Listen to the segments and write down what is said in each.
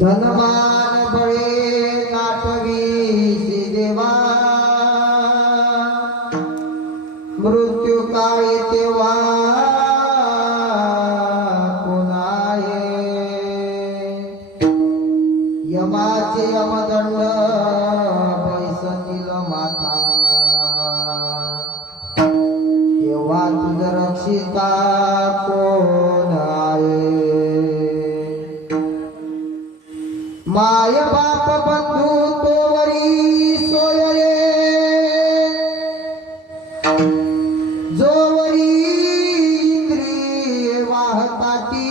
धनमान बळे नाटवीसी देवा, मृत्यू काळी तेव्हा पुनाये. यमाचे यमदंड बैसतील माथा, तेव्हा तुझ रक्षिता कोण आहे. माय बाप बंधू तोवरी सोयरे, जोवरी इंद्रिय वाहताती.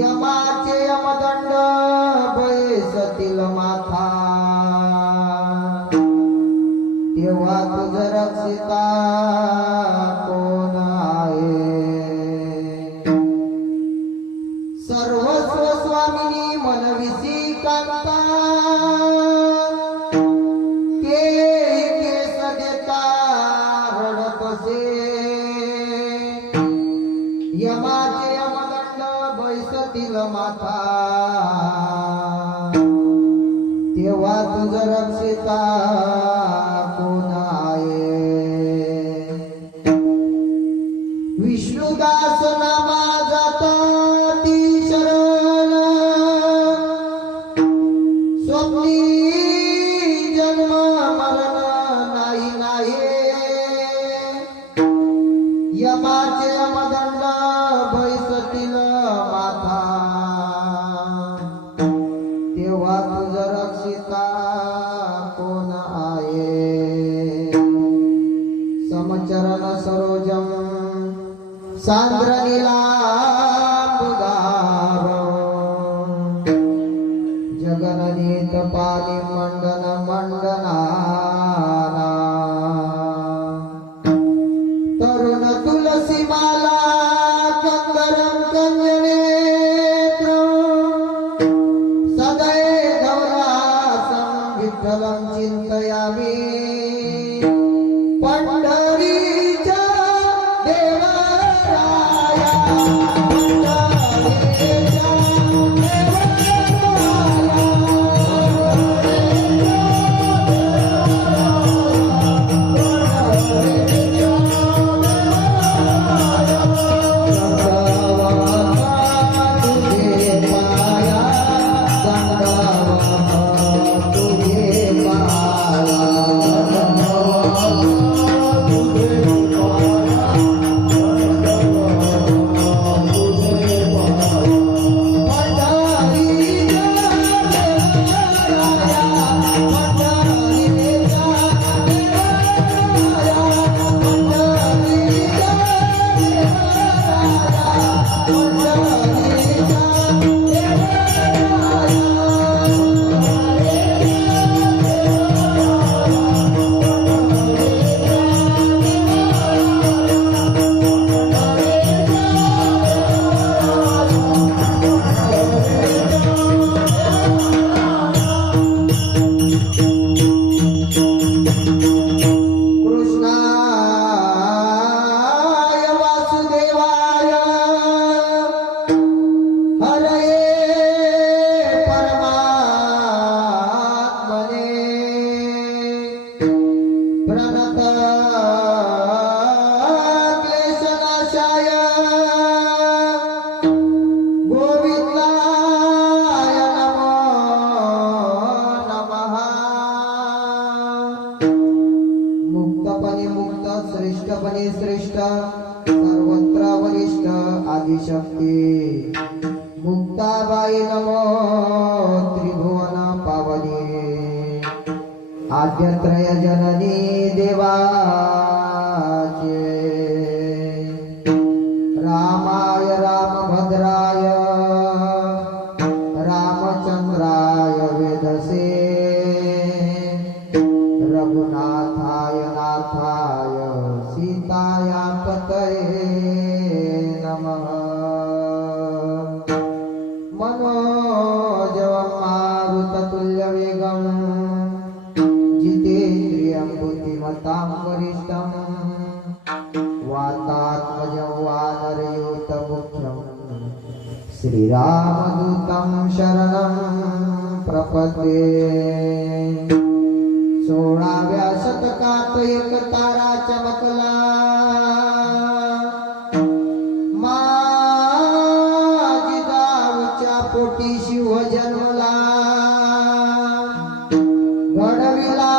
यमाचे यमदंड बैसतील माथा, तेव्हा तुझ रक्षिता कोण आहे. सर्वस्व स्वामिनी मनविसी कांता, ते केस देता रडतसे. यमाचे यमदंड बैसतील माथा, तेव्हा तुझ रक्षिता कोण आहे. विष्णुदास नामा जाता ती शरण, स्वप्नी जन्म मरण नाही नाही. यमाचे यमदंड बैसतील माथा, तेव्हा तुझ रक्षिता कोण आहे. समचरण सरोजम सांद्र नीलांबुदार, जगननीत पाणी मंडन मंडनाना. तरुण तुलसी माला कंदरम कंजनेत्र, सदैव धवलासं विठ्ठलं चिंतयामि. पंढरीच्या देवराया, पंढरीच्या श्रेष्ठपणे श्रेष्ठ, सर्वत्र वरिष्ठ आदिशक्ती. मुक्ताबाई नमो त्रिभुवन पावनी, आद्यत्रय जननी देवाचे. रामाय रामभद्राय रामचंद्राय वेदसे, रघुनाथाय नाथाय सीताया पतये नमः. मनोजवं मारुततुल्यवेगं, जितेन्द्रियं बुद्धिमतां वरिष्ठं. श्रीरामदूतं शरणं प्रपद्ये. 16व्या शतकात एक तारा चमकला, माजिदाऊच्या पोटी शिव जन्मला. घडविला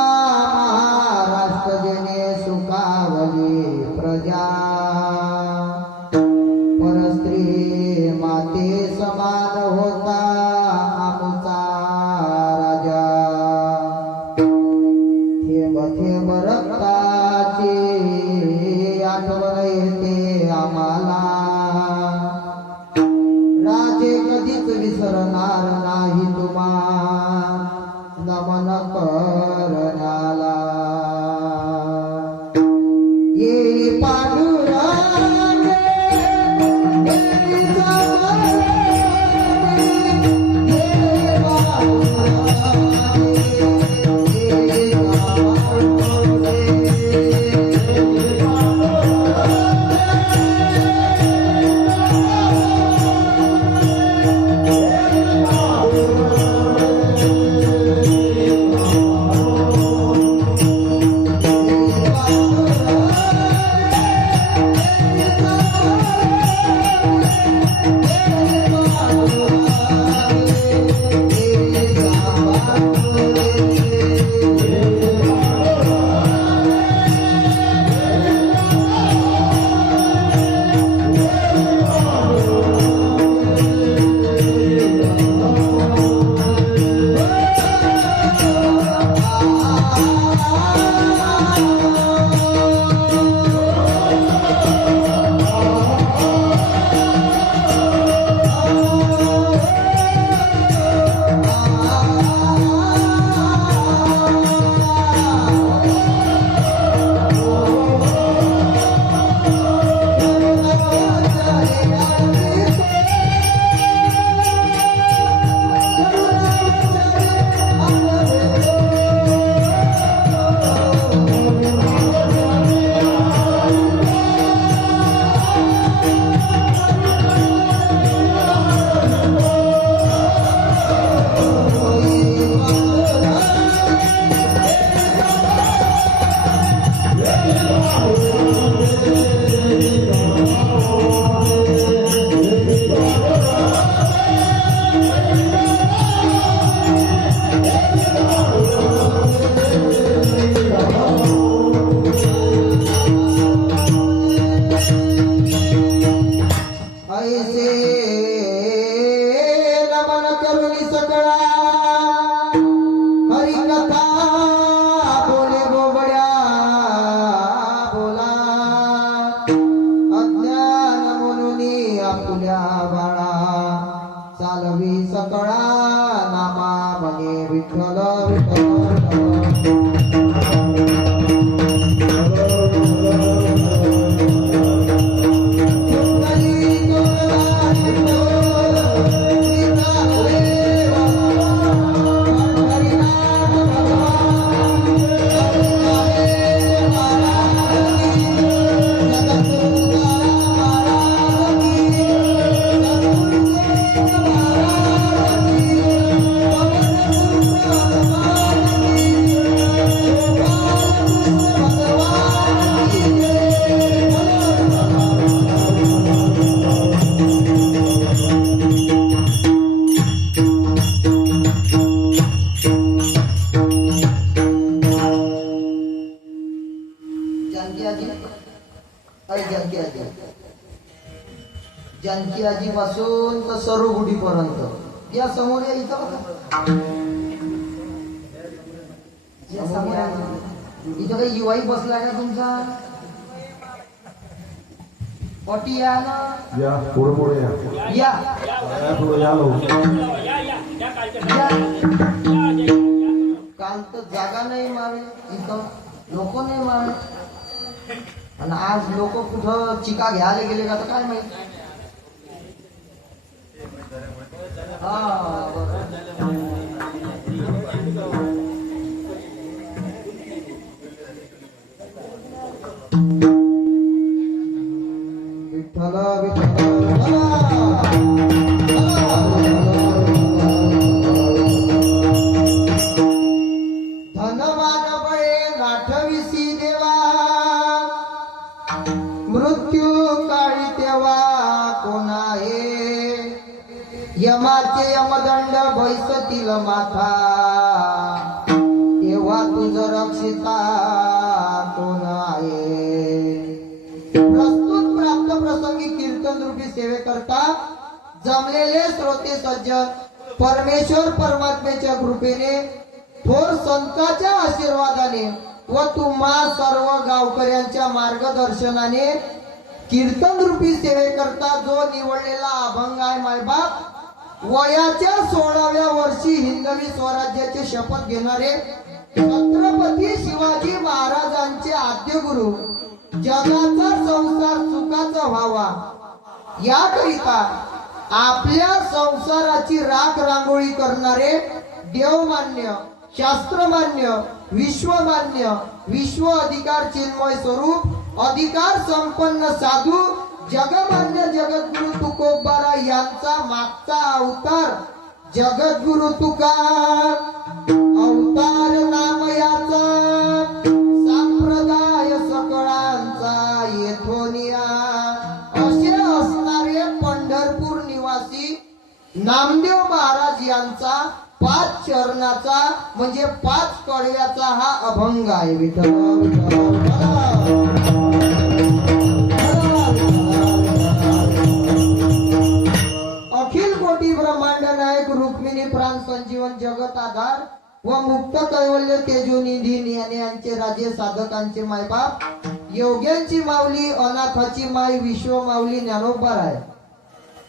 महाराष्ट्र जेने सुखावली प्रजा. परस्त्री माते समान होता आमचा राजा. थेंब थेंब रक्ताची आठवण येते आम्हाला. राजे कधीच विसरणार नाही तुम्हा नमन करण्याला. ये पांडुरंग चालवी सकळा नामा मने विठ्ठल जानकी आजी पासून तर सरुगुडी पर्यंत या समोर या इथं इथं काही युवाई बसलाय का तुमचा पटी या ना या पुढे पुढे या पुढे या लो काल तर जागा नाही मारे इथं लोक नाही मारे आणि आज लोक कुठं चिका घ्यायला गेले का तर काय माहित विठ्ठल विठ्ठल यमाचे यमदंड बैसतील माथा, तेव्हा तुझ रक्षिता कोण आहे. प्रस्तुत प्राप्त प्रसंगी कीर्तन रूपी सेवे करता जमलेले श्रोते सज्जन परमेश्वर परमात्म्याच्या कृपेने थोर संतांच्या आशीर्वादाने व तुम्हा सर्व गावकऱ्यांच्या मार्गदर्शनाने कीर्तन रूपी सेवे करता जो निवडलेला अभंग आहे मायबाप, वयाच्या 16व्या वर्षी हिंदवी स्वराज्याचे शपथ घेणारे छत्रपती शिवाजी महाराजांचे आद्य गुरु, जगाचा संसार सुखाचा व्हावा याकरिता आपल्या संसाराची राख रांगोळी करणारे देवमान्य, शास्त्रमान्य, विश्वमान्य, विश्व अधिकार चिन्मय स्वरूप अधिकार संपन्न साधू जगमान्य जगद्गुरु तुकोबारा यांचा मागचा अवतार जगद्गुरु तुका अवतार नाम याचा संप्रदाय सकळांचा येथोनिया असे असणारे पंढरपूर निवासी नामदेव महाराज यांचा 5 चरणाचा म्हणजे 5 कडव्याचा हा अभंग आहे. विठ्ठल अखिल कोटी ब्रह्मांड नायक रुक्मिणी प्राण संजीवन जगत आधार व मुक्त कैवल्य तेजोनिधी यांचे राजे साधकांचे मायबाप, योग्यांची माऊली अनाथाची माय विश्व माऊली ज्ञानोबा आहे.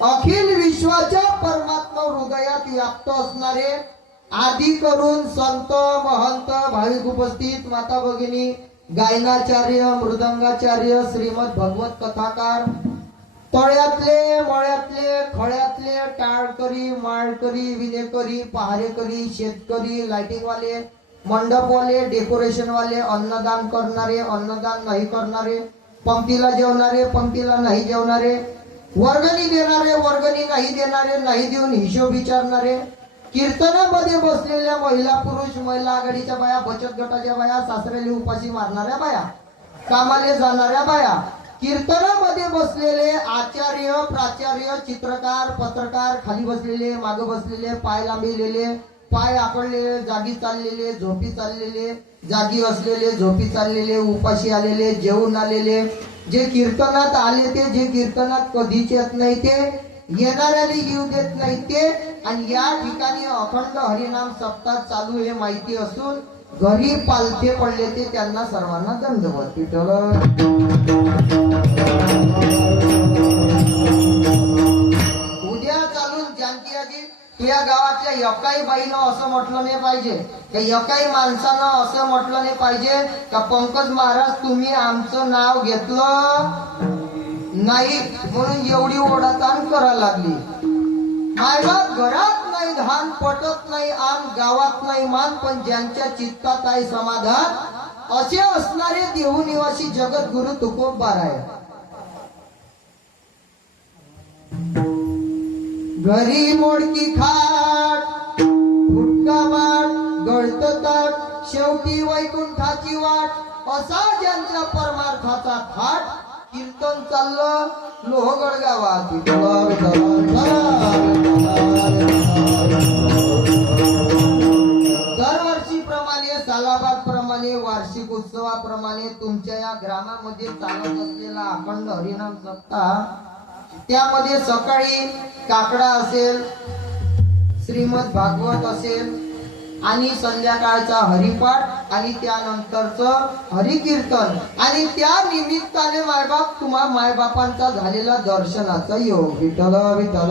अखिल विश्वाच्या परमात्मा हृदयात व्याप्त असणारे आदी करून संत महंत भाविक उपस्थित माता भगिनी गायनाचार्य मृदंगाचार्य श्रीमद भगवत कथाकार तळ्यातले मळ्यातले खळ्यातले टाळकरी माळकरी विनेकरी पहारेकरी शेतकरी लाइटिंगवाले मंडपवाले डेकोरेशनवाले अन्नदान करणारे अन्नदान नाही करणारे पंक्तीला जेवणारे पंक्तीला नाही जेवणारे वर्गणी देणारे वर्गणी नाही देणारे नाही देऊन हिशोब विचारणारे कीर्तनामध्ये बसलेल्या महिला पुरुष महिला आघाडीच्या बाया बचत गटाच्या बाया सासरेली उपाशी मारणाऱ्या बाया कामाले जाणाऱ्या बाया कीर्तनामध्ये बसलेले आचार्य प्राचार्य चित्रकार पत्रकार खाली बसलेले मागे बसलेले पाय लांबलेले पाय आकडलेले जागी चाललेले झोपी चाललेले जागी असलेले झोपी चाललेले उपाशी आलेले जेवून आलेले जे कीर्तनात आले ते जे कीर्तनात कधीच येत नाही ते येणाऱ्याला येऊ देत नाही ते आणि या ठिकाणी अखंड हरिनाम सप्ताह चालू हे माहिती असून घरी पालथे पडले ते त्यांना सर्वांना दंडवत. विठ्ठल उद्या चालून जानकी आजी तुझ्या गावातल्या एकाही बाईनं असं म्हटलं नाही पाहिजे का एकाही माणसानं असं म्हटलं नाही पाहिजे का पंकज महाराज तुम्ही आमचं नाव घेतलं नाही म्हणून एवढी ओढाताण करायला लागली. मायबाप घरात नाही धान पटत नाही आन गावात नाही मान पण ज्यांच्या चित्तात आहे समाधान असे असणारे देहू निवासी जगद्गुरु तुकोबार आहे. घरी मोडकी खाट फुटका माट गळत ताट शेवटी वैकुंठाची वाट असा ज्यांच्या परमार्थाचा थाट कीर्तन चाललं लोहगड गावात. दरवर्षीप्रमाणे सालाबाद प्रमाणे वार्षिक उत्सवाप्रमाणे तुमच्या या ग्रामामध्ये चालत असलेला अखंड हरिनाम सप्ताह त्यामध्ये सकाळी काकडा असेल श्रीमद भागवत असेल आणि संध्याकाळचा हरिपाठ आणि त्यानंतरचं हरिकीर्तन आणि त्या निमित्ताने मायबाप तुम्हा मायबापांचा झालेला दर्शनाचा योग. विठ्ठल विठ्ठल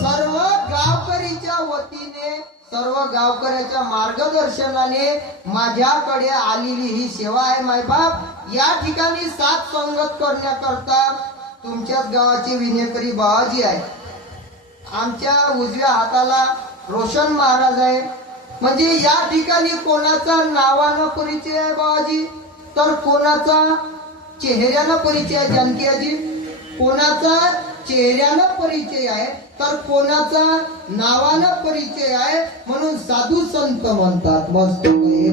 सर्व गावकरीच्या वतीने सर्व गावकऱ्याच्या मार्गदर्शनाने माझ्याकडे आलेली ही सेवा आहे मायबाप. या ठिकाणी साथ संगत करण्याकरता तुमच्याच गावाचे विनेकरी बाबाजी आहे. आमच्या उजव्या हाताला रोशन महाराज आहे. म्हणजे या ठिकाणी कोणाचा नावानं परिचय आहे बाबाजी तर कोणाचा चेहऱ्यानं परिचय आहे जानकी आजी, कोणाचा चेहऱ्यानं परिचय आहे तर कोणाचा नावानं परिचय आहे. म्हणून साधू संत म्हणतात मस्त हे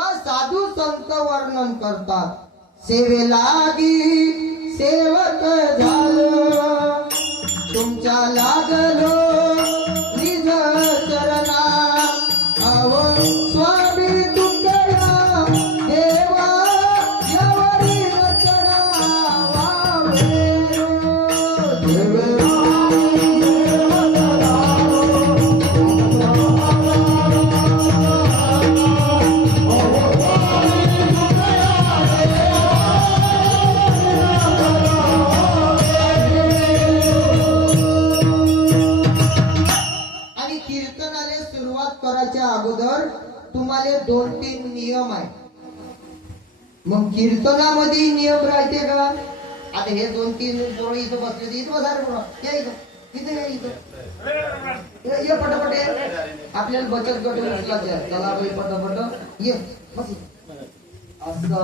तेव्हा साधू संत वर्णन करतात, सेवेलागी सेवक झालो, तुमच्या लागलो निज चरणा, अहो स्वामी तुकया देवा यवरी चरावावे, आणि कीर्तनाला सुरुवात करायच्या अगोदर तुम्हाला 2-3 नियम आहे. मग कीर्तनामध्ये नियम राहते का? आता हे 2-3 जोड इथं बसले, इथं बसा रे बा. या इथं या इथं ये पटापट ये. आपल्याला बचत गट उचलायचं आहे. चला बाई पटापट ये बस असं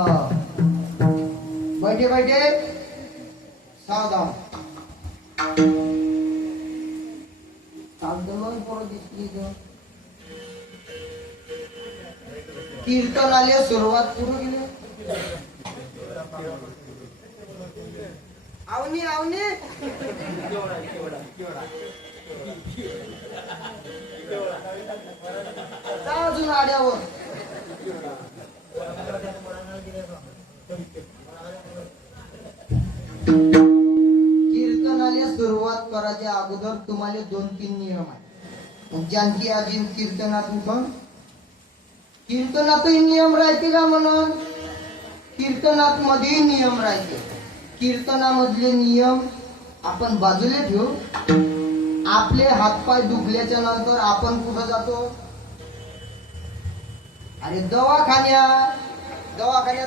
बैठे बैठे सावधान. कीर्तनाला सुरुवात पुढे गेली. आवनी आवनी जा अजून आड्यावर. कीर्तनाला सुरुवात करायच्या अगोदर तुम्हाला 2-3 नियम आहे. जानकी आजी कीर्तनात पण कीर्तनातही नियम राहते का? म्हणून कीर्तनात मध्ये नियम राहते. कीर्तनामधले नियम आपण बाजूला ठेवू. आपले हातपाय दुखल्याच्या नंतर आपण कुठं जातो? अरे दवाखान्यात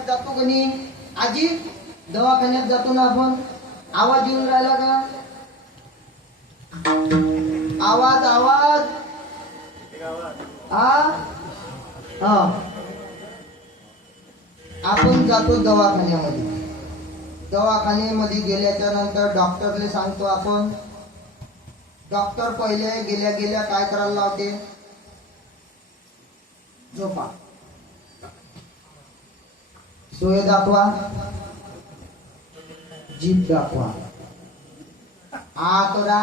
जातो कोणी? आजी दवाखान्यात जातो ना आपण. आवाज येऊन राहिला का? आवाज आवाज हा आपण जातो दवाखान्यामध्ये. दवाखान्यामध्ये गेल्याच्या नंतर डॉक्टरले सांगतो आपण. डॉक्टर पहिले गेल्या गेल्या काय करायला लावते? झोपा, सोय दाखवा, जीभ दाखवा, आ करा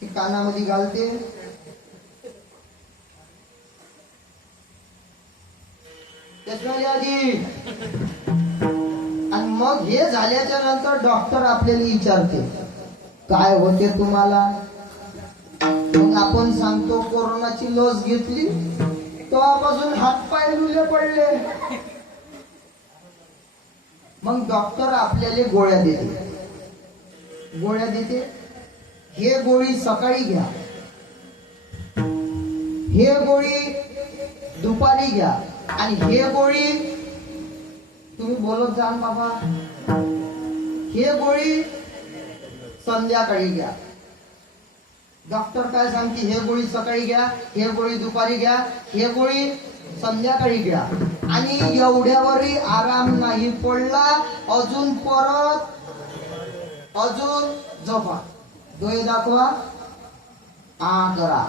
की कानामध्ये घालते. आधी आणि मग हे झाल्याच्या नंतर डॉक्टर आपल्याला विचारते काय होते तुम्हाला. मग आपण सांगतो कोरोनाची लस घेतली, तेव्हापासून हातपाय लुले पडले. मग डॉक्टर आपल्याला गोळ्या देते. हे गोळी सकाळी घ्या, हे गोळी दुपारी घ्या, आणि हे गोळी तुम्ही बोलत जा बाबा, हे गोळी संध्याकाळी घ्या. डॉक्टर काय सांगते? हे गोळी सकाळी घ्या, हे गोळी दुपारी घ्या, हे गोळी संध्याकाळी घ्या. आणि एवढ्यावरही आराम नाही पडला, अजून परत अजून झोपा, डोळे दाखवा, आ करा.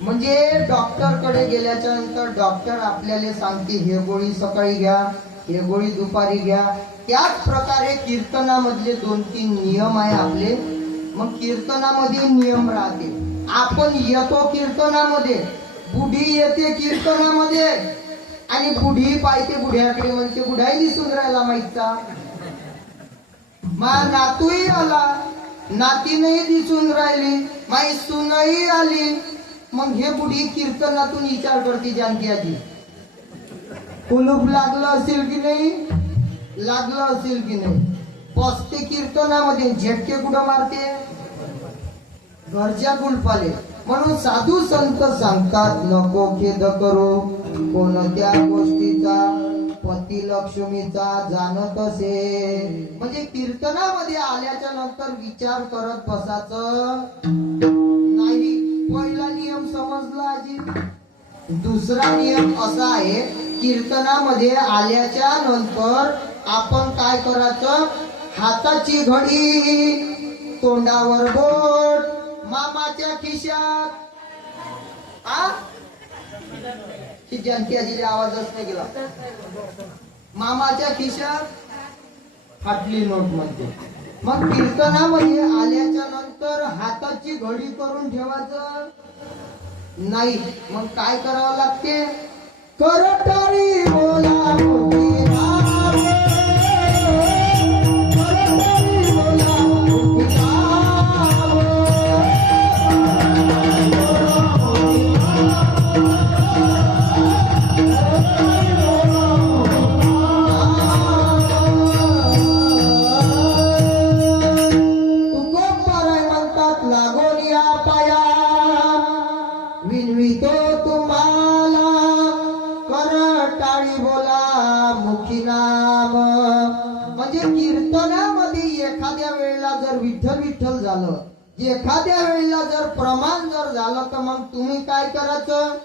म्हणजे डॉक्टर कडे गेल्याच्या नंतर डॉक्टर आपल्याला सांगते हे गोळी सकाळी घ्या, हे गोळी दुपारी घ्या. त्याच प्रकारे कीर्तनामधले 2-3 नियम आहे आपले. मग कीर्तनामध्ये नियम राहते. आपण येतो कीर्तनामध्ये, बुढी येते कीर्तनामध्ये, आणि बुढी पाहिजे बुढ्याकडे, म्हणते बुढाई दिसून राहिला माहीतचा. मा नातूही आला, नातीनही दिसून राहिली, माई सुनही आली. मग हे बुढी कीर्तनातून विचार करते जानकी आजी कुलूप लागलं असेल की नाही, लागलं असेल की नाही. पसते कीर्तनामध्ये, झटके कुठं मारते? घरच्या कुलपाले. म्हणून साधू संत सांगतात नको खेद करू कोणत्या गोष्टीचा, पती लक्ष्मीचा जाणत असे. म्हणजे कीर्तनामध्ये आल्याच्या नंतर विचार करत बसायचं नाही. पहिला नियम समजला आजी. दुसरा नियम असा आहे, कीर्तनामध्ये आल्याच्या नंतर आपण काय करायचं? हाताची घडी, तोंडावर बोट, मामाच्या खिशात. की जानकी आजीला आवाजच नाही गेला. मामाच्या खिशात फाटली नोट म्हणते. मग कीर्तनामध्ये आल्याच्या नंतर हाताची घडी करून ठेवायचं नाही. मग काय करावं लागते? करटाळी बोला मोठी राम, करटाळी बोला मोठी राम. तुकोबाराय म्हणतात लागोन या पाया, विनवितो तुम्हाला करटाळी बोला मुखी नाम. म्हणजे कीर्तनामध्ये एखाद्या वेळेला जर विठ्ठल विठ्ठल झालं, एखाद्या वेळेला जर प्रमाण जर झालं, तर मग तुम्ही काय करायचं?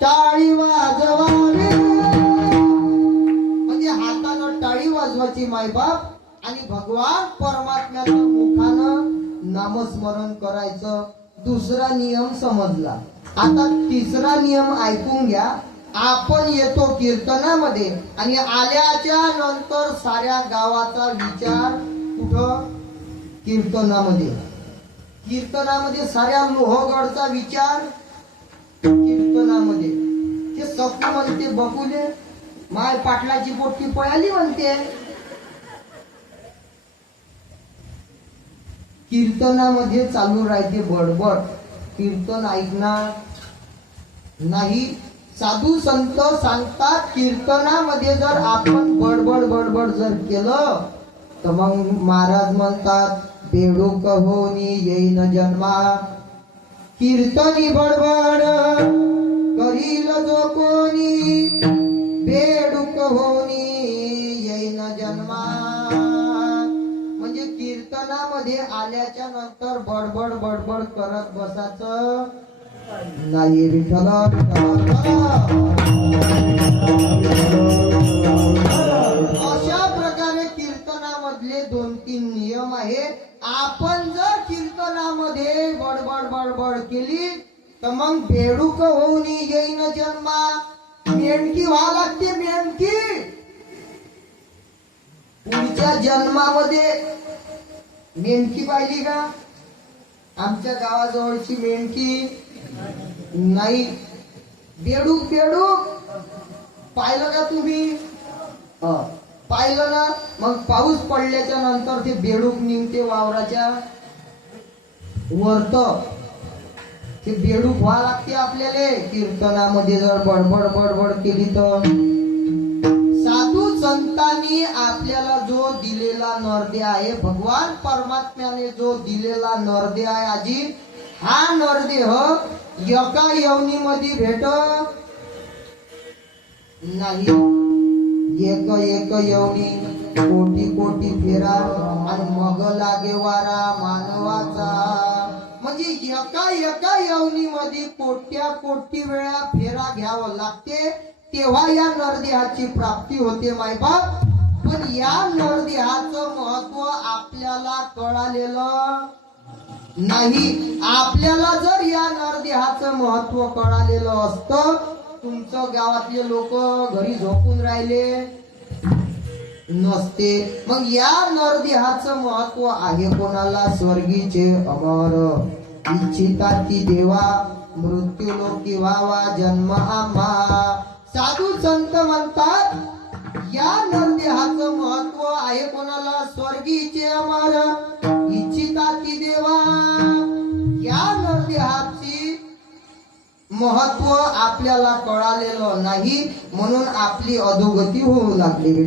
टाळी वाजवावी. म्हणजे हातानं टाळी वाजवायची मायबाप, आणि भगवान परमात्म्याचं मुखानं नामस्मरण करायचं. दुसरा नियम समजला. आता तिसरा नियम ऐकून घ्या. आपण येतो कीर्तनामध्ये आणि आल्याच्या नंतर साऱ्या गावाचा विचार कुठं? कीर्तनामध्ये. कीर्तनामध्ये साऱ्या लोहगडचा विचार कीर्तनामध्ये. ते सखू म्हणते बकुले माय पाटलाची पोटकी पळाली म्हणते. कीर्तनामध्ये चालू राहते बडबड. कीर्तन ऐकणार नाही. साधू संत सांगतात कीर्तनामध्ये जर आपण बडबड बडबड जर केलं तर मग महाराज म्हणतात बेडूक होनी येईन जन्मा. कीर्तनी बडबड करील जो कोणी, बेडूक होनी येईन जन्मा. म्हणजे कीर्तनामध्ये आल्याच्या नंतर बडबड बडबड करत बसायचं नाही. विठ्ठल अशा प्रकारे कीर्तनामधले 2-3 नियम आहे. आपण जर कीर्तनामध्ये बडबड बडबड केली तर मग बेडूक होऊन येईन जन्मा. मेंढकी व्हा लागते. मेंढकी पुढच्या जन्मामध्ये. मेंढकी पाहिली का? आमच्या गावाजवळची मेंढकी नाही. बेडूक बेडूक पाहिलं का तुम्ही? पाहिलं ना? मग पाऊस पडल्याच्या नंतर ते बेडूक निघते वावराच्या वरत. ते बेडूक व्हा लागते आपल्याला. कीर्तनामध्ये जर बडबड बडबड केली तर. साधू संतांनी आपल्याला जो दिलेला नरदे आहे, भगवान परमात्म्याने जो दिलेला नरदे आहे आजी, हा नरदेह एका यवनीमध्ये भेट नाही. एक एक यवनी कोटी कोटी फेरा आणि मग लागे वारा मानवाचा. म्हणजे एका एका यवनीमध्ये कोट्या कोटी वेळा फेरा घ्यावं लागते, तेव्हा या नरदेहाची प्राप्ती होते मायबाप. पण या नरदेहाचं महत्व आपल्याला कळालेलं नाही. आपल्याला जर या नरदेहाचं महत्व कळालेलं असतं, तुमचं गावातले लोक घरी झोपून राहिले नसते. मग या नरदेहाचं महत्व आहे कोणाला? स्वर्गीचे अमर इच्छिता ती देवा, मृत्यू लोकी व्हावा जन्म आम्हा. साधू संत म्हणतात या नरदेहाचं महत्व आहे कोणाला? स्वर्गीचे अमर इच्छिता ती देवा. या नरदेहाची महत्व आपल्याला कळालेलं नाही, म्हणून आपली अधोगती होऊ लागली.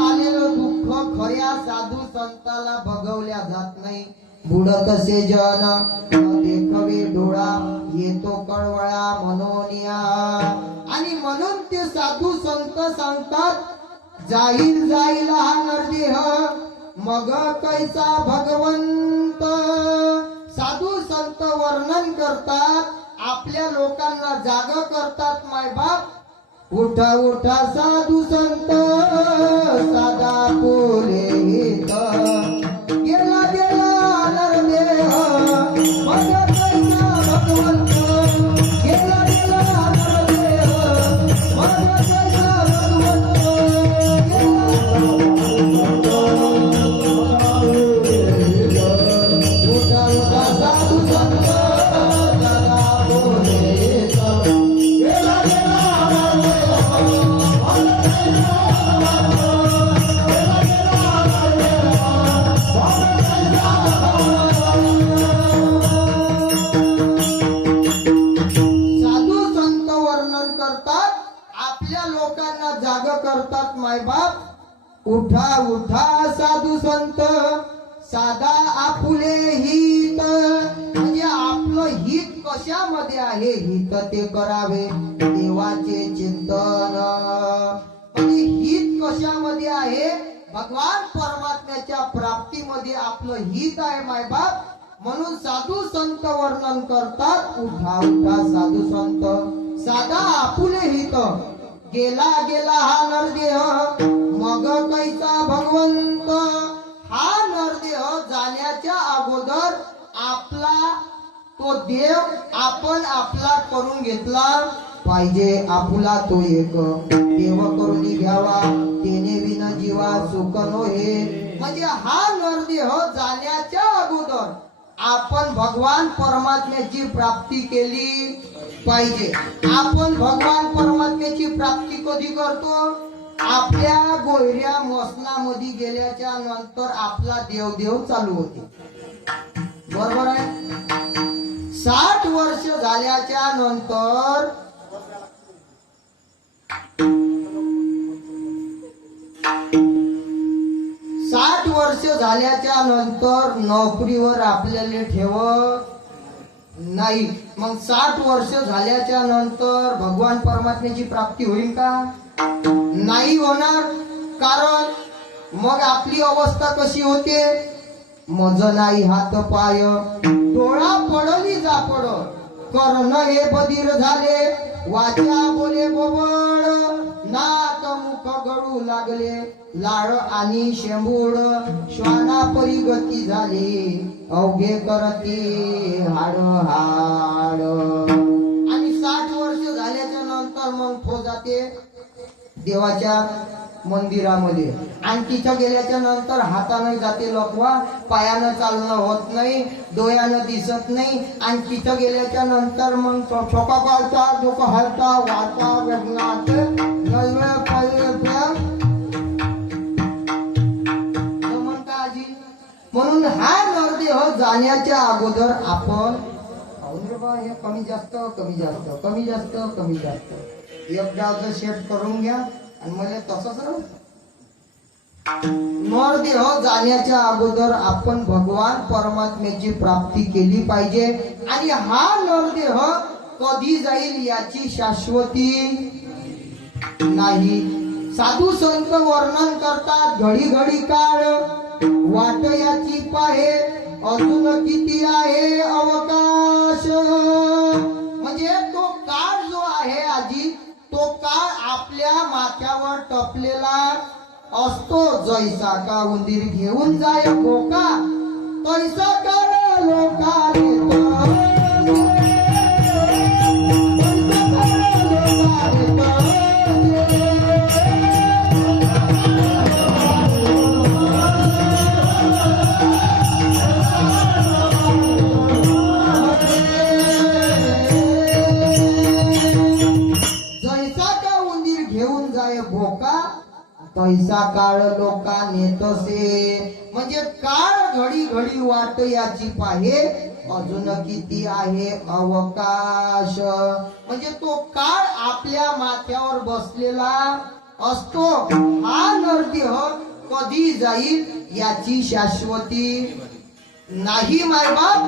आलेलं दुःख खऱ्या साधू संताला बघवल्या जात नाही. बुडत से जन देखवे डोळा, येतो कळवळा मनोनिया. आणि म्हणून ते साधू संत सांगतात जाईल जाईल हा नरदेह मग कैसा भगवंत. साधू संत वर्णन करतात, आपल्या लोकांना जाग करतात मायबाप. उठा उठा साधू संत साधा पुरे गेला गेला नरदेह उठा उठा साधू संत साधा आपुले हित म्हणजे आपलं हित कशामध्ये आहे हित ते करावे देवाचे चिंतन म्हणजे हित कशामध्ये आहे भगवान परमात्म्याच्या प्राप्तीमध्ये आपलं हित आहे मायबाप म्हणून साधू संत वर्णन करतात उठा उठा साधू संत साधा आपुले हित गेला गेला हा नरदेह मग कैसा भगवंत हा नरदेह जाण्याच्या अगोदर आपला तो देव आपण आपला करून घेतला पाहिजे आपुला तो एक देव करून घ्यावा तेने विना जीवा सुख नोहे म्हणजे हा नरदेह जाण्याच्या अगोदर आपण भगवान परमात्म्याची प्राप्ती केली पाहिजे आपण भगवान परमात्म्याची प्राप्ती कधी करतो आपल्या गोयऱ्या मसनामध्ये गेल्याच्या नंतर आपला देवदेव चालू होते बरोबर आहे 60 वर्ष झाल्याच्या नंतर नोकरीवर आपल्याला ठेवत नाही मग 60 वर्ष झाल्याच्या नंतर भगवान परमात्म्याची प्राप्ती होईल का नाही होणार कारण मग आपली अवस्था कशी होते मज नाही हात पाय डोळा पडली जापड कर्ण हे बधीर झाले वाचा बोले बोबड नाक मुख गळू लागले लाळ आणि शेंबूड श्वाना परी गती झाली अवघे करते हाड हाड आणि 60 वर्ष झाल्याच्या नंतर मग तो जाते देवाच्या मंदिरामध्ये आणि तिथं गेल्याच्या नंतर हाताने जाते लोकवा पायानं चालणं होत नाही डोळ्यानं दिसत नाही आणि तिथं गेल्याच्या नंतर मग छोका काढता डोकं हलता वाटा वेगनात नलवे पाय म्हणून हा नरदेह जाण्याच्या अगोदर आपण हे कमी जास्त एकदाचं शेट करून घ्या आणि मला तसंच नरदेह जाण्याच्या अगोदर आपण भगवान परमात्म्याची प्राप्ती केली पाहिजे आणि हा नरदेह कधी जाईल याची शाश्वती नाही साधू संत वर्णन करतात घडी घडी काळ वाट याची पाहे अजून किती आहे अवकाश म्हणजे तो काळ जो आहे आजी तो काळ आपल्या माथ्यावर टपलेला असतो जैसा का उंदीर घेऊन जाय बोका तैसा काळ लोका पैसा काळ लोका नेतसे म्हणजे काळ घडी घडी वाट याची पाहे अजून किती आहे अवकाश म्हणजे तो काळ आपल्या माथ्यावर बसलेला असतो हा नरदेह कधी जाईल याची शाश्वती नाही मायबाप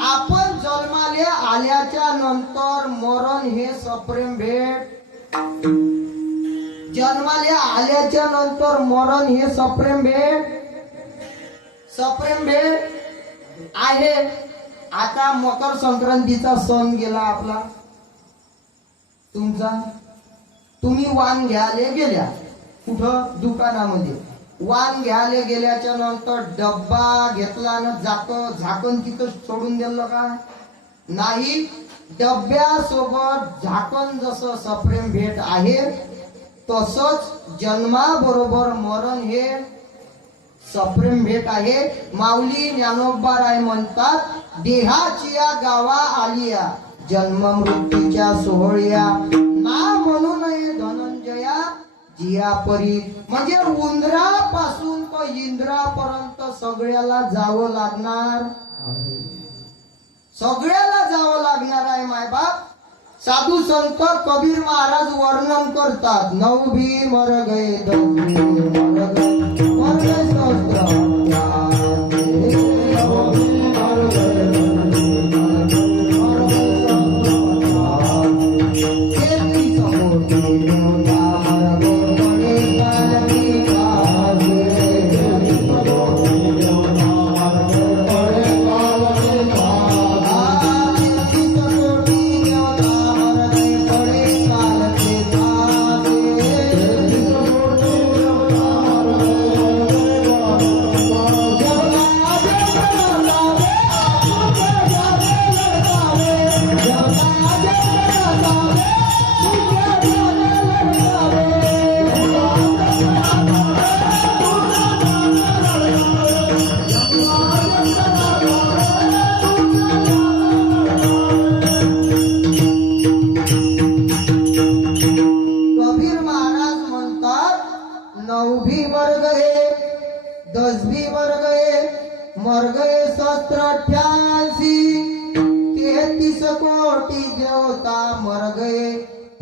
आपण जन्माले आल्याच्या नंतर मरण हे सप्रेम भेट जन्माला आल्याच्या नंतर मरण हे सप्रेम भेट आहे आता मकर संक्रांतीचा सण गेला आपला तुमचा तुम्ही वाण घ्यायला गेल्या कुठं दुकानामध्ये वाण घ्यायला गेल्याच्या नंतर डब्बा घेतला ना झाकण तिथं सोडून दिलं का नाही डब्यासोबत झाकण जसं सप्रेम भेट आहे तसंच जन्माबरोबर मरण हे सप्रेम भेट आहे माऊली ज्ञानोबा राय म्हणतात देहाची या गावा आलिया जन्म मृत्यूच्या सोहळ्या ना म्हणू नये धनंजया जिया परी म्हणजे उंदरापासून तो इंद्रापर्यंत सगळ्याला जावं लागणार आहे मायबाप साधू संत कबीर महाराज वर्णन करतात 9 भी मर गए 10 भी मर गए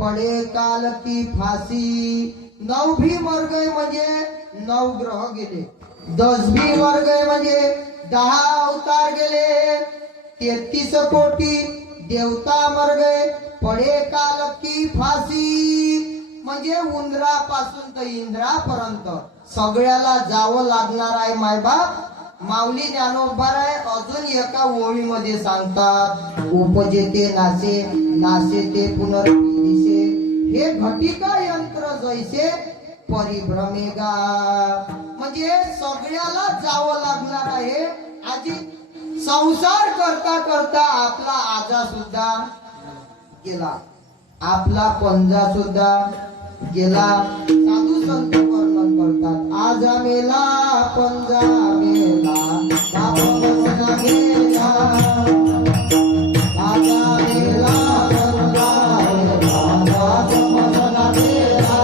पडे काल की फासी. 9 भी मर गए म्हणजे 9 ग्रह गेले. 10 भी मर गए म्हणजे 10 अवतार गेले. 33 कोटी देवता मर गए. पडे काल की फासी म्हणजे उंदरापासून तर इंद्रापर्यंत सगळ्याला जावं लागणार आहे मायबाप. माऊली ज्ञानोबाराय अजून एका ओळीमध्ये सांगतात, उपजेते नासे नासे ते पुनर्दिशे, हे घटिका यंत्र जैसे परिभ्रमेगा. म्हणजे सगळ्याला जावं लागणार आहे. आजी संसार करता करता आपला आजा सुद्धा गेला, आपला पंजा सुद्धा गेला. साधू संत वर्णन करतात, आजा मेला पंजा मेला बाप बसना गेला. आजा मेला पंजा मेला बाप बसना गेला.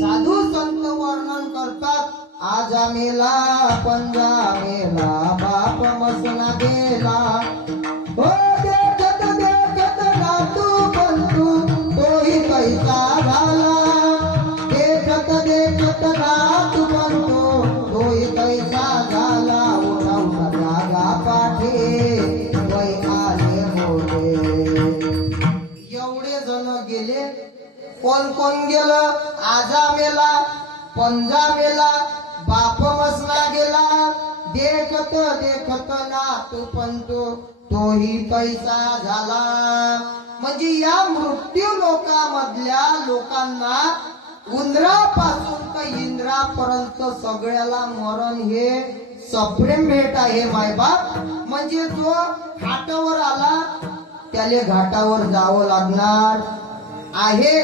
साधू संत वर्णन करतात, आजा मेला पंजा मेला बाप मसना गेला. हो देखत नातू पंतू तोही कैसा झाला. देखत नातू पंतू तोही कैसा झाला. उठा उठा जागा पाठे वै आले मोठे. एवढे जण गेले. कोण कोण गेलं? आजा मेला, पंजा मेला, बाप मसना गेला. देखत नातू पंतू तोही पैसा झाला. म्हणजे या मृत्यू लोकामधल्या लोकांना उंदरापासून तर इंद्रापर्यंत सगळ्याला मरण हे सप्रेम भेट आहे मायबाप. म्हणजे जो घाटावर आला त्याले घाटावर जावं लागणार आहे.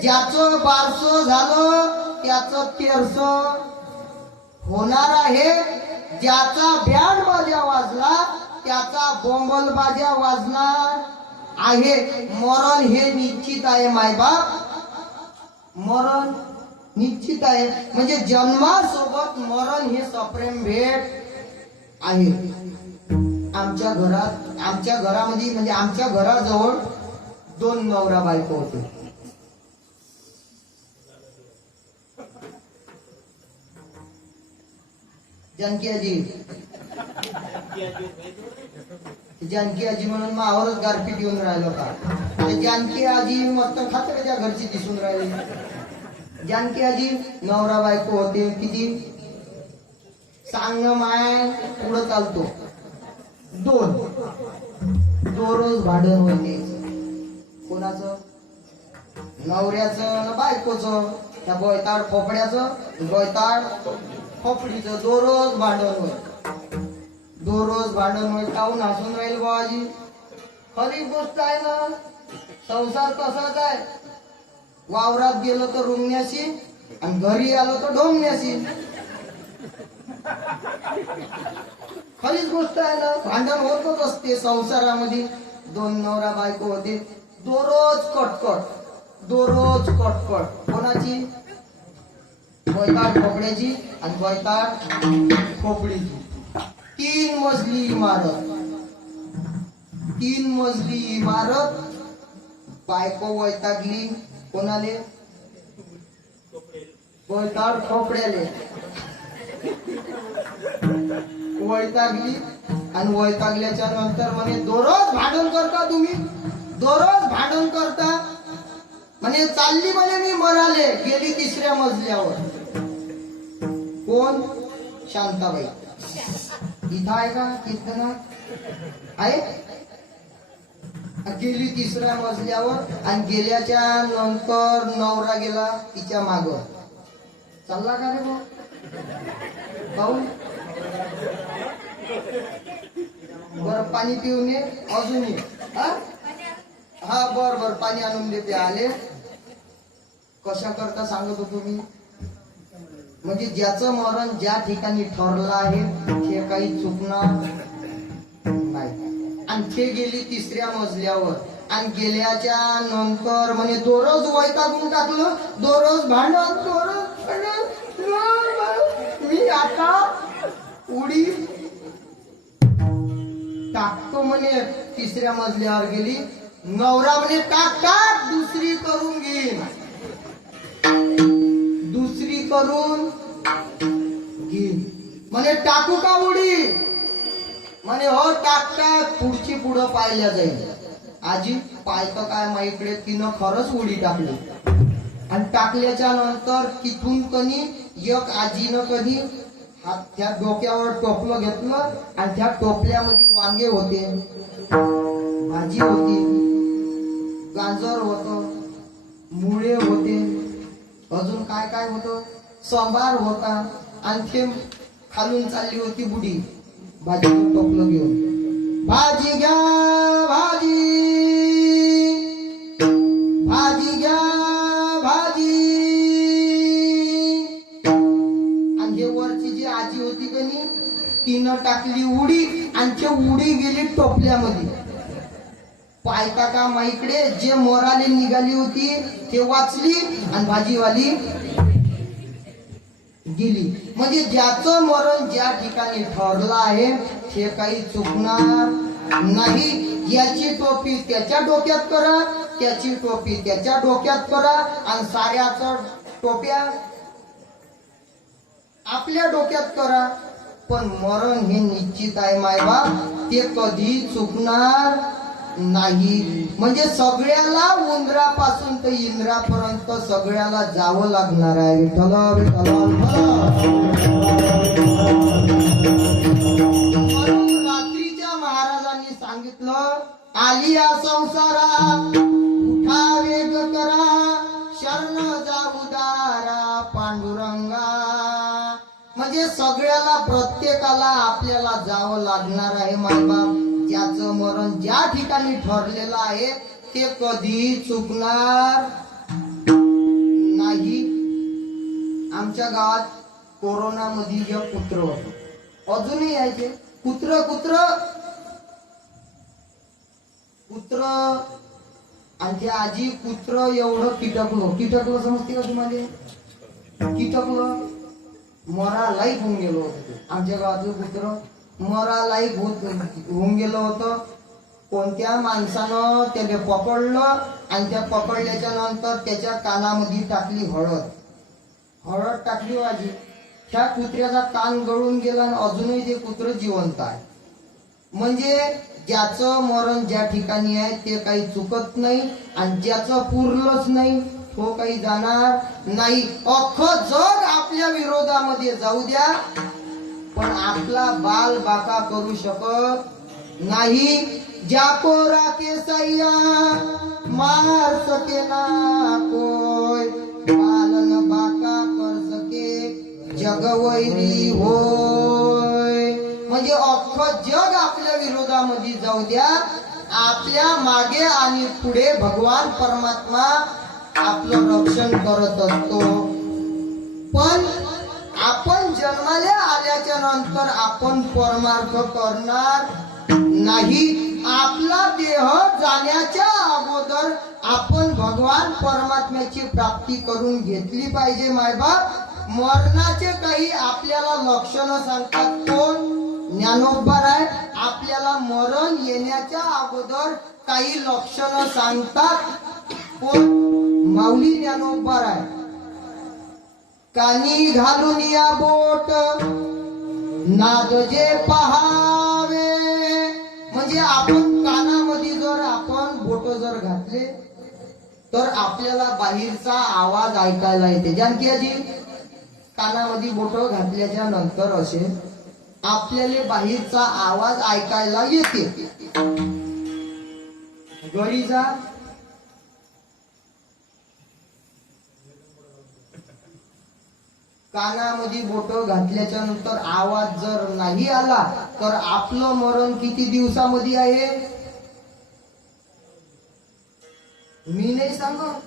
ज्याचं 1200 झालं त्याचं 1300 होणार आहे. ज्याचा बँड बाजा वाजला त्याचा बोंबल बाजा वाजणार आहे. मरण हे निश्चित आहे मायबाप, मरण निश्चित आहे. म्हणजे जन्मासोबत मरण हे सप्रेम भेट आहे. आमच्या घरामध्ये म्हणजे आमच्या घराजवळ 2 नवरा बायको होते. जानकी आजी म्हणून मावरच गारपीट येऊन राहिलो का. जानकी आजी मस्त खात त्या घरची दिसून राहिली. जानकी आजी नवरा बायको होते. किती सांग माय पुढं चालतो. 2 रोज भांडण होते. कोणाचं? नवऱ्याचं बायकोचं. त्या गोयताड खोपड्याचं गोयताड खोपडीचं. 2 रोज भांडण होय. 2 रोज भांडण होय. काहून हसून राहील बाबाजी? खरी गोष्ट आहे ना. संसार तसाच आहे. वावरात गेलो तर रुमण्याशी आणि घरी आलो तर ढोमण्याशी. खरीच गोष्ट आहे ना. भांडण होतच असते संसारामध्ये. 2 नवरा बायको होते. दररोज कटकट. कोणाची? गोयताड खोपड्याची आणि गोयताड खोपडीची. 3 मजली इमारत. 3 मजली इमारत. बायको वैतागली. कोणाले? गोयताड खोपड्याले वैतागली. आणि वैतागल्याच्या नंतर म्हणे दररोज भांडण करता तुम्ही. दररोज भांडण करता म्हणे चालली म्हणे मी मराले गेली 3ऱ्या मजल्यावर. कोण? शांताबाई. इथं आहे का? तिथं ना आहे. गेली 3ऱ्या मजल्यावर आणि गेल्याच्या नंतर नवरा गेला तिच्या माग. चालला का रे भाऊ? पाहून बर पाणी पिऊन ये अजून ये. हा बर बर पाणी आणून देते. आले कशा करता सांगत होतो मी. म्हणजे ज्याचं मरण ज्या ठिकाणी ठरलं आहे ते काही चुकणार नाही. आणि ते गेली 3ऱ्या मजल्यावर आणि गेल्याच्या नंतर म्हणजे दररोज वैतागून टाकलं. दररोज भांडण दररोज मी आता उडी टाकतो म्हणे. 3ऱ्या मजल्यावर गेली. नवरा म्हणे टाक टाक दुसरी करून घेईन. दुसरी करून घेईन म्हणे. टाकू का उडी? म्हणे हो टाक टाक. पुढची पुढं पाहिल्या जाईल. आजी पाहतं काय माईकडे तिनं खरंच उडी टाकली. आणि टाकल्याच्या नंतर तिथून कधी एक आजीनं कधी हात त्या डोक्यावर टोपलं घेतलं आणि त्या टोपल्यामध्ये वांगे होते, भाजी होती, गाजर होत, मुळे होते, अजून काय काय होतं, सांबार होता. आणि ते खालून चालली होती बुडी भाजीचं टोपलं घेऊन. भाजी घ्या भाजी, भाजी घ्या भाजी. आणि हे वरची जी आजी होती का नाही तिनं टाकली उडी आणि ते उडी गेली टोपल्यामध्ये. पायता का माईकडे जे मोराले निघाली होती ते वाचली आणि भाजीवाली गेली. म्हणजे ज्याचं मरण ज्या ठिकाणी ठरलं आहे ते काही चुकणार नाही. याची टोपी त्याच्या डोक्यात करा, त्याची टोपी त्याच्या डोक्यात करा आणि साऱ्याचं टोप्या आपल्या डोक्यात करा. पण मरण हे निश्चित आहे मायबाप, ते कधी चुकणार नाही. म्हणजे सगळ्याला उंदरापासून तर इंद्रापर्यंत सगळ्याला जावं लागणार आहे. विठ्ठल विठ्ठल. म्हणून रात्रीच्या महाराजांनी सांगितलं आली या संसारा उठा वेग करा शरण जाऊ दारा पांडुरंगा. म्हणजे सगळ्याला प्रत्येकाला आपल्याला जावं लागणार आहे मायबाप. ज्याचं मरण ज्या ठिकाणी ठरलेलं आहे ते कधी चुकणार नाही. आमच्या गावात कोरोना मध्ये एक कुत्र होत, अजूनही यायचे कुत्र कुत्र कुत्र. आणि त्या आजी कुत्र एवढं कीटकलं समजते का तुम्हाला? कीटकलं मरा लाईक होऊन गेलो होतं. आमच्या गावातलं कुत्र मरा लाईक होऊन गेलं होतं. कोणत्या माणसानं त्याला पकडलं आणि त्या पकडल्याच्या नंतर त्याच्या कानामध्ये टाकली हळद टाकली आजी. त्या कुत्र्याचा कान गळून गेला आणि अजूनही ते कुत्र जिवंत आहे. म्हणजे ज्याचं मरण ज्या ठिकाणी आहे ते काही चुकत नाही आणि ज्याचं पुरलंच नाही तो काही जाणार नाही. अख्खं जग आपल्या विरोधामध्ये जाऊ द्या पण आपला बाल बाका करू शकत नाही. जाको राके सैया मार सके ना कोय, बालन बाका कर सके जगवैरी होय. म्हणजे अख्खं जग आपल्या विरोधामध्ये जाऊ द्या, आपल्या मागे आणि पुढे भगवान परमात्मा आपलं रक्षण करत असतो. पण आपण जन्माला आल्याच्या नंतर आपण परमार्थ करणार नाही. आपला देह जाण्याच्या अगोदर आपण भगवान परमात्म्याची प्राप्ती करून घेतली पाहिजे मायबाप. मरणाचे काही आपल्याला लक्षणं सांगतात. कोण? ज्ञानोबा आहे. आपल्याला मरण येण्याच्या अगोदर काही लक्षणं सांगतात. कोण? माऊली ज्ञानोबा आहे. कानी घालून या बोट नाद जे पहावे. म्हणजे आपण कानामध्ये जर आपण बोट जर घातले तर आपल्याला बाहेरचा आवाज ऐकायला येते. जानकी आजी, कानामध्ये बोट घातल्याच्या नंतर असे आपल्याला बाहेरचा आवाज ऐकायला येते. घरी जा, कानामध्ये बोट घातल्याच्या नंतर आवाज जर नाही आला तर आपलं मरण किती दिवसामध्ये आहे मी नाही सांगत.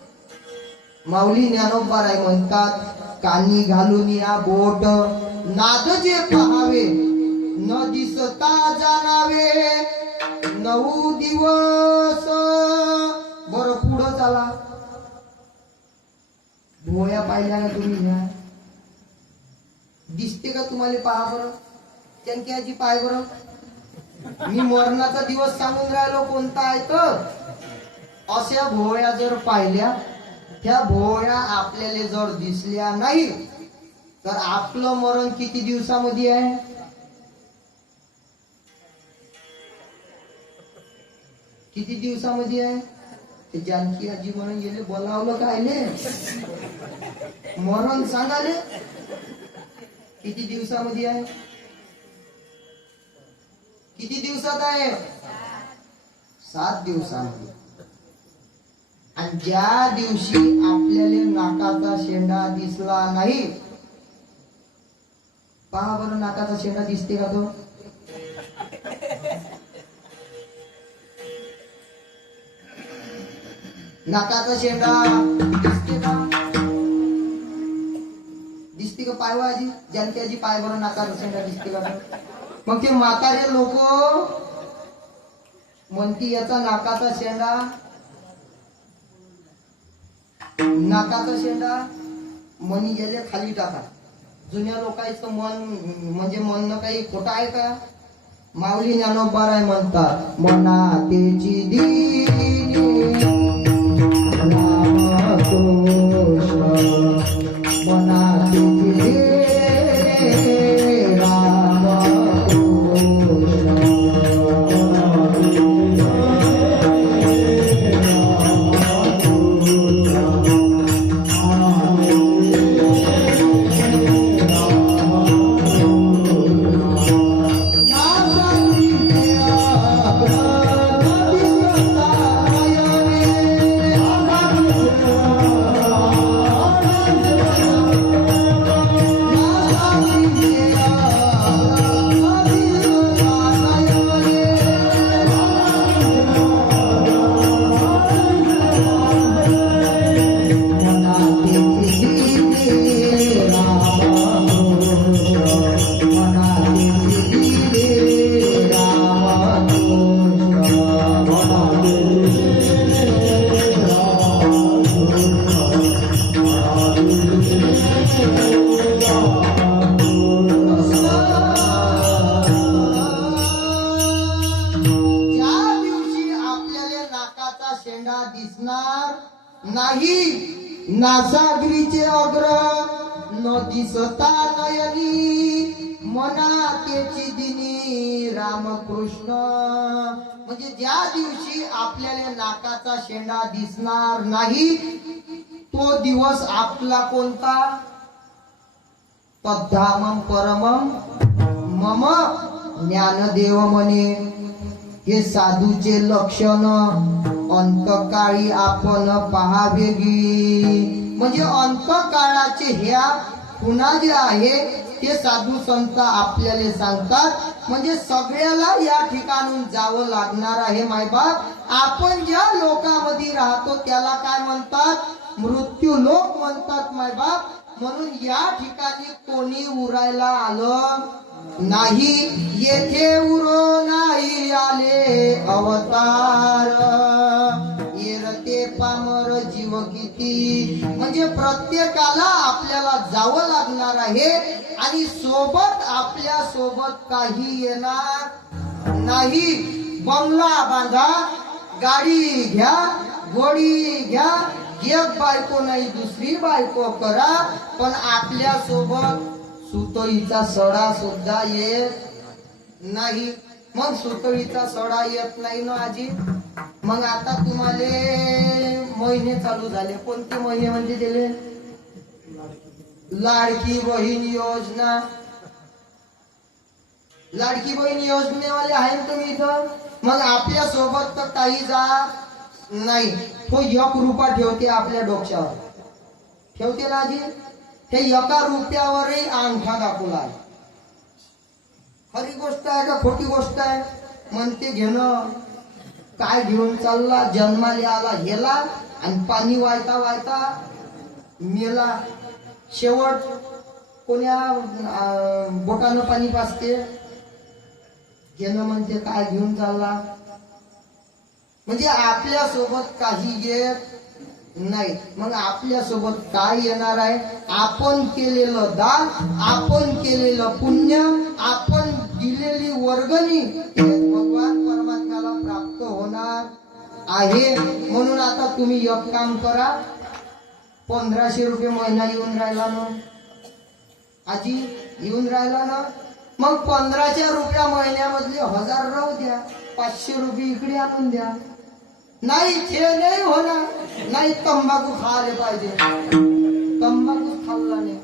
माऊली ज्ञानोबाराय म्हणतात, कानी घालून या बोट नाद जे पहावे न दिसता जाणावे 9 दिवस. बर पुढं चाला. भोया पाहिल्या ना तुम्ही? ह्या दिसते का तुम्हाला? पहा बरं. त्यांची आजी पाय बरं. मी मरणाचा दिवस सांगून राहिलो कोणता आहे तर अशा भोवळ्या जर पाहिल्या, त्या भोवळ्या आपल्याला जर दिसल्या नाही तर आपलं मरण किती दिवसामध्ये आहे? किती दिवसामध्ये आहे? ते जानकी आजी म्हणून गेले बोलावलं कायले मरण सांगाले किती दिवसामध्ये आहे? किती दिवसात आहे? 7 दिवसामध्ये. आणि ज्या दिवशी आपल्याला नाकाचा शेंडा दिसला नाही, पहा बरं नाकाचा शेंडा दिसते का तो? नाकाचा शेंडा दिसते का? दिसते का? पाय आजी, जानकी आजी पाय बरं नाकाचा शेंडा दिसते का? मग ते म्हातारे लोक म्हणती याचा नाकाचा शेंडा, नाकाचा शेंडा मनी गेले खाली टाका. जुन्या लोकांचं मन म्हणजे म्हणणं काही खोटं आहे का? माऊली ज्ञानोबाराय म्हणतात, मना तेची दिनी रामकोश, मना तेची दिनी रामकोश. नासागरीचे अग्र न दिसता नयनी, मना तेची दिनी रामकृष्ण. म्हणजे ज्या दिवशी आपल्याला नाकाचा शेंडा दिसणार नाही तो दिवस आपला कोणता? तद्धामम परमम मम ज्ञानदेव म्हणे. हे साधूचे लक्षण अंतकाळी आपण पहावे गी. म्हणजे अंतकाळाचे ह्या खुणा जे आहे ते साधू संत आपल्याला सांगतात. म्हणजे सगळ्याला या ठिकाणून जावं लागणार आहे मायबाप. आपण ज्या लोकांमध्ये राहतो त्याला काय म्हणतात? मृत्यू लोक म्हणतात मायबाप. म्हणून या ठिकाणी कोणी उरायला आलं नाही. येथे उरो नाही आले अवतार, येरते पामर जीव किती. म्हणजे प्रत्येकाला आपल्याला जावं लागणार आहे आणि सोबत आपल्या सोबत काही येणार नाही. बंगला बांधा, गाडी घ्या, गोडी घ्या, एक बायको नाही दुसरी बायको करा, पण आपल्या सोबत सुतळीचा सडा सुद्धा येत नाही. मग सुतळीचा सडा येत नाही ना आजी. मग आता तुम्हाला महिने चालू झाले. कोणते महिने म्हणजे दिले? लाडकी बहीण योजना. लाडकी बहीण योजनेवाले आहे ना तुम्ही इथं. मग आपल्या सोबत तर काही जा नाही. तो 1 रुपया ठेवते आपल्या डोक्यावर, ठेवते ना आजी. हे 1 रुपयावरही अंगठा दाखवला. खरी गोष्ट आहे का खोटी गोष्ट आहे? म्हणते घेणं. काय घेऊन चालला? जन्माले आला गेला आणि पाणी वायता वायता मेला. शेवट कोण्या बोटानं पाणी पाजते? घेणं. म्हणते काय घेऊन चालला? म्हणजे आपल्या सोबत काही येत नाही. मग आपल्या सोबत काय येणार आहे? आपण केलेलं दान, आपण केलेलं पुण्य, आपण दिलेली वर्गणी ते भगवान परमात्म्याला प्राप्त होणार आहे. म्हणून आता तुम्ही एक काम करा. 1500 रुपये महिना येऊन राहिला ना आजी, येऊन राहिला ना. मग 1500 रुपया महिन्यामधले 1000 राहू द्या. 500 रुपये इकडे आणून द्या. नाही ते नाही होणार. नाही तंबाखू खायला पाहिजे. तंबाखू खाल्ला नाही.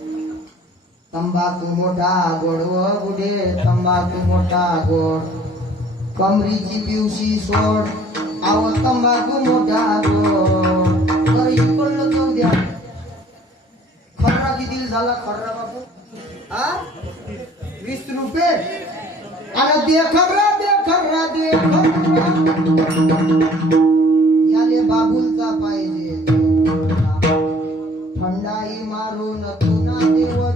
तंबाखू मोठा गोड व बुढे, तंबाखू मोठा गोड, कमरीची पिवशी सोड, आव तंबाखू मोठा गोड. बरं इकडलं जाऊ द्या. खर्रा किती झाला खर्रा बापू? 20 रुपये. आणि दे खर्रा, दे खर्रा, दे खर्रा. याले बाबूलचा पाहिजे. थंडाई मारून पुन्हा देवरून.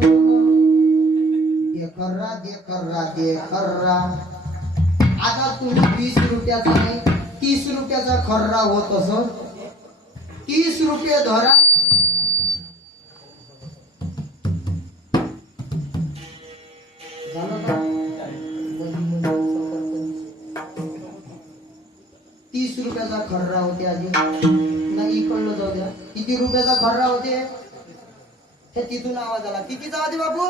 दे खर्रा, दे खर्रा, दे खर्रा. आता तुम्ही 20 रुपयाचा नाही 30 रुपयाचा खर्रा होत असो. 30 रुपये धरा. झालं का? 30 रुपयाचा खर्रा होते आधी. नाही इकडलं जाऊ द्या. किती रुपयाचा खर्रा होते? हे तिथून आवाज आला. किती जाऊ दे बापू?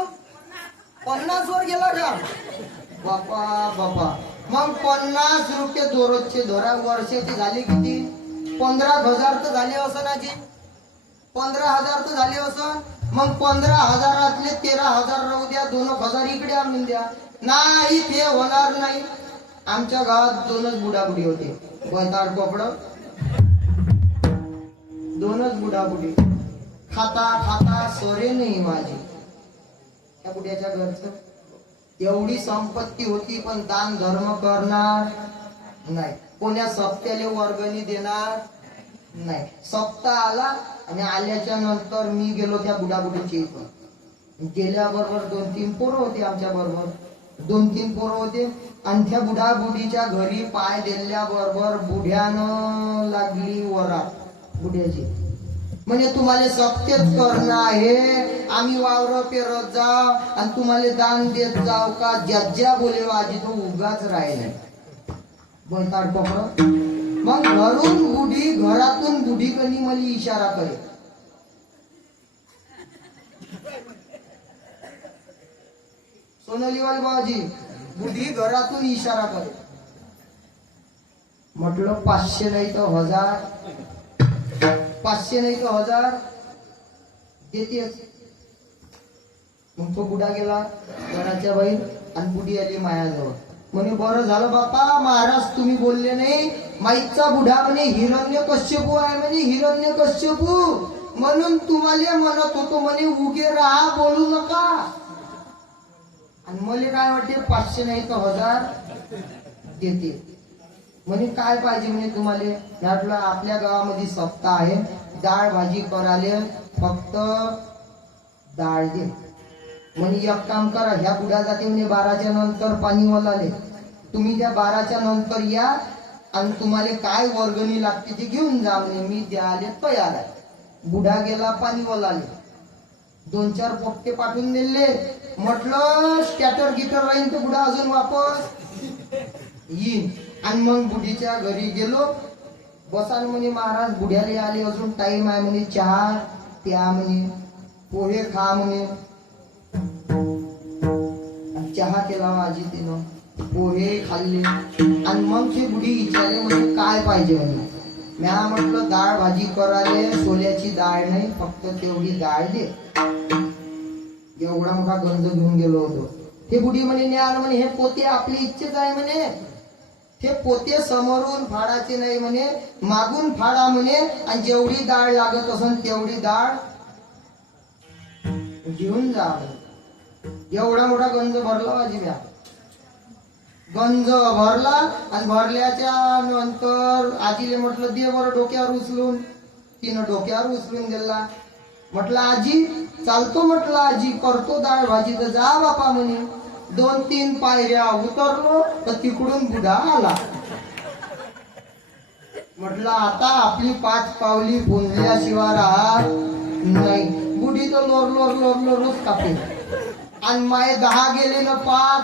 50 वर गेला का? बापा बापा. मग 50 रुपये दररोजचे धरा. वर्षाचे झाले किती? 15,000 तर झाले असं ना जी. 15,000 तर झाले असं. मग 15,000 13,000 राहू द्या. 2,000 इकडे आणून द्या. नाही ते होणार नाही. आमच्या गावात 2च बुडाबुडी होते. वैताड कोपड. 2च बुडाबुडी. खाता खाता सोरे नाही माझी. त्या बुड्याच्या घरचं एवढी संपत्ती होती पण दान धर्म करणार नाही. कोण्या सप्त्याले वर्गणी देणार नाही. सप्ताह आला आणि आल्याच्या नंतर मी गेलो त्या बुडाबुडीच्या इथं. गेल्याबरोबर 2-3 पोरं होते आमच्या बरोबर. 2-3 पोरं होते आणि त्या बुडाबुडीच्या घरी पाय दिल्याबरोबर बुढ्यानं लागली वरात बुढ्याची. म्हणजे तुम्हाला सप्तेच करणं आहे. आम्ही वावर पेरत जाव आणि तुम्हाला दान देत जाव का? ज्या बोले आजी तो उगाच राहिले. बैताड पकड. मग घरून बुढी, घरातून बुढी कधी मला इशारा करे. सोनालीवाल बाबाजी बुढी घरातून इशारा करे. म्हटलं 500 नाही तर 1000. 500 नाही तर 1000 देतेच. मग तो बुडा गेला घराच्या बाहेर आणि बुडी आली मायाजवळ. म्हणे बरं झालं बाप्पा महाराज तुम्ही बोलले नाही. माईचा बुढा म्हणे हिरण्यकश्यपू आहे. म्हणजे हिरण्यकश्यपू म्हणून तुम्हाला म्हणत होतो म्हणे उगे राहा बोलू नका. आणि मला काय वाटते 500 नाही तर 1000 देते. म्हणे काय पाहिजे म्हणे तुम्हाला? म्हटलं आपल्या गावामध्ये सप्ताह आहे. डाळ भाजी कराले फक्त डाळ दे. म्हणे एक काम करा. ह्या बुड्या जाते म्हणे 12च्या नंतर पाणी वलाले. तुम्ही त्या 12च्या नंतर या आणि तुम्हाला काय वर्गणी लागते ते घेऊन जा म्हणे. मी द्यायला तयार आहे. बुढा गेला पाणी वलाले. 2-4 पोपटे पाठवून दिले. म्हटलं स्कॅटर गिटर राहीन तर बुडा अजून वापस येईन. आणि मग बुढीच्या घरी गेलो. बसाल म्हणे महाराज बुढ्याले आले अजून टाइम आहे म्हणे. चहा प्या म्हणे. पोहे खा म्हणे. चहा केला आजी तिनं. पोहे खाल्ले आणि मग ते बुडी विचारले म्हणजे काय पाहिजे म्हणे. म्या म्हटलं डाळ भाजी करायले सोल्याची डाळ नाही, फक्त तेवढी डाळ दे. एवढा मोठा गंज घेऊन गेलो होतो. ते बुडी म्हणे न्याल म्हणे हे पोते आपली इच्छेच आहे म्हणे, ते पोते समोरून फाडायचे नाही म्हणे, मागून फाडा म्हणे आणि जेवढी डाळ लागत असेल तेवढी डाळ घेऊन जा. एवढा मोठा गंज भरला माझी म्या. गंज भरला आणि भरल्याच्या नंतर आजीले म्हटलं दे बरं डोक्यावर उचलून. तिनं डोक्यावर उचलून दिला. म्हटलं आजी चालतो, म्हटलं आजी करतो डाळ भाजी, तर जा बापा म्हणे. 2-3 पायऱ्या उतरलो तर तिकडून बुडा आला. म्हटलं आता आपली 5 पावली पुंजल्याशिवाय राहत नाही. बुडी तर लोर लोर लोर लोरच कापे आणि माय 10 गेले ना 5,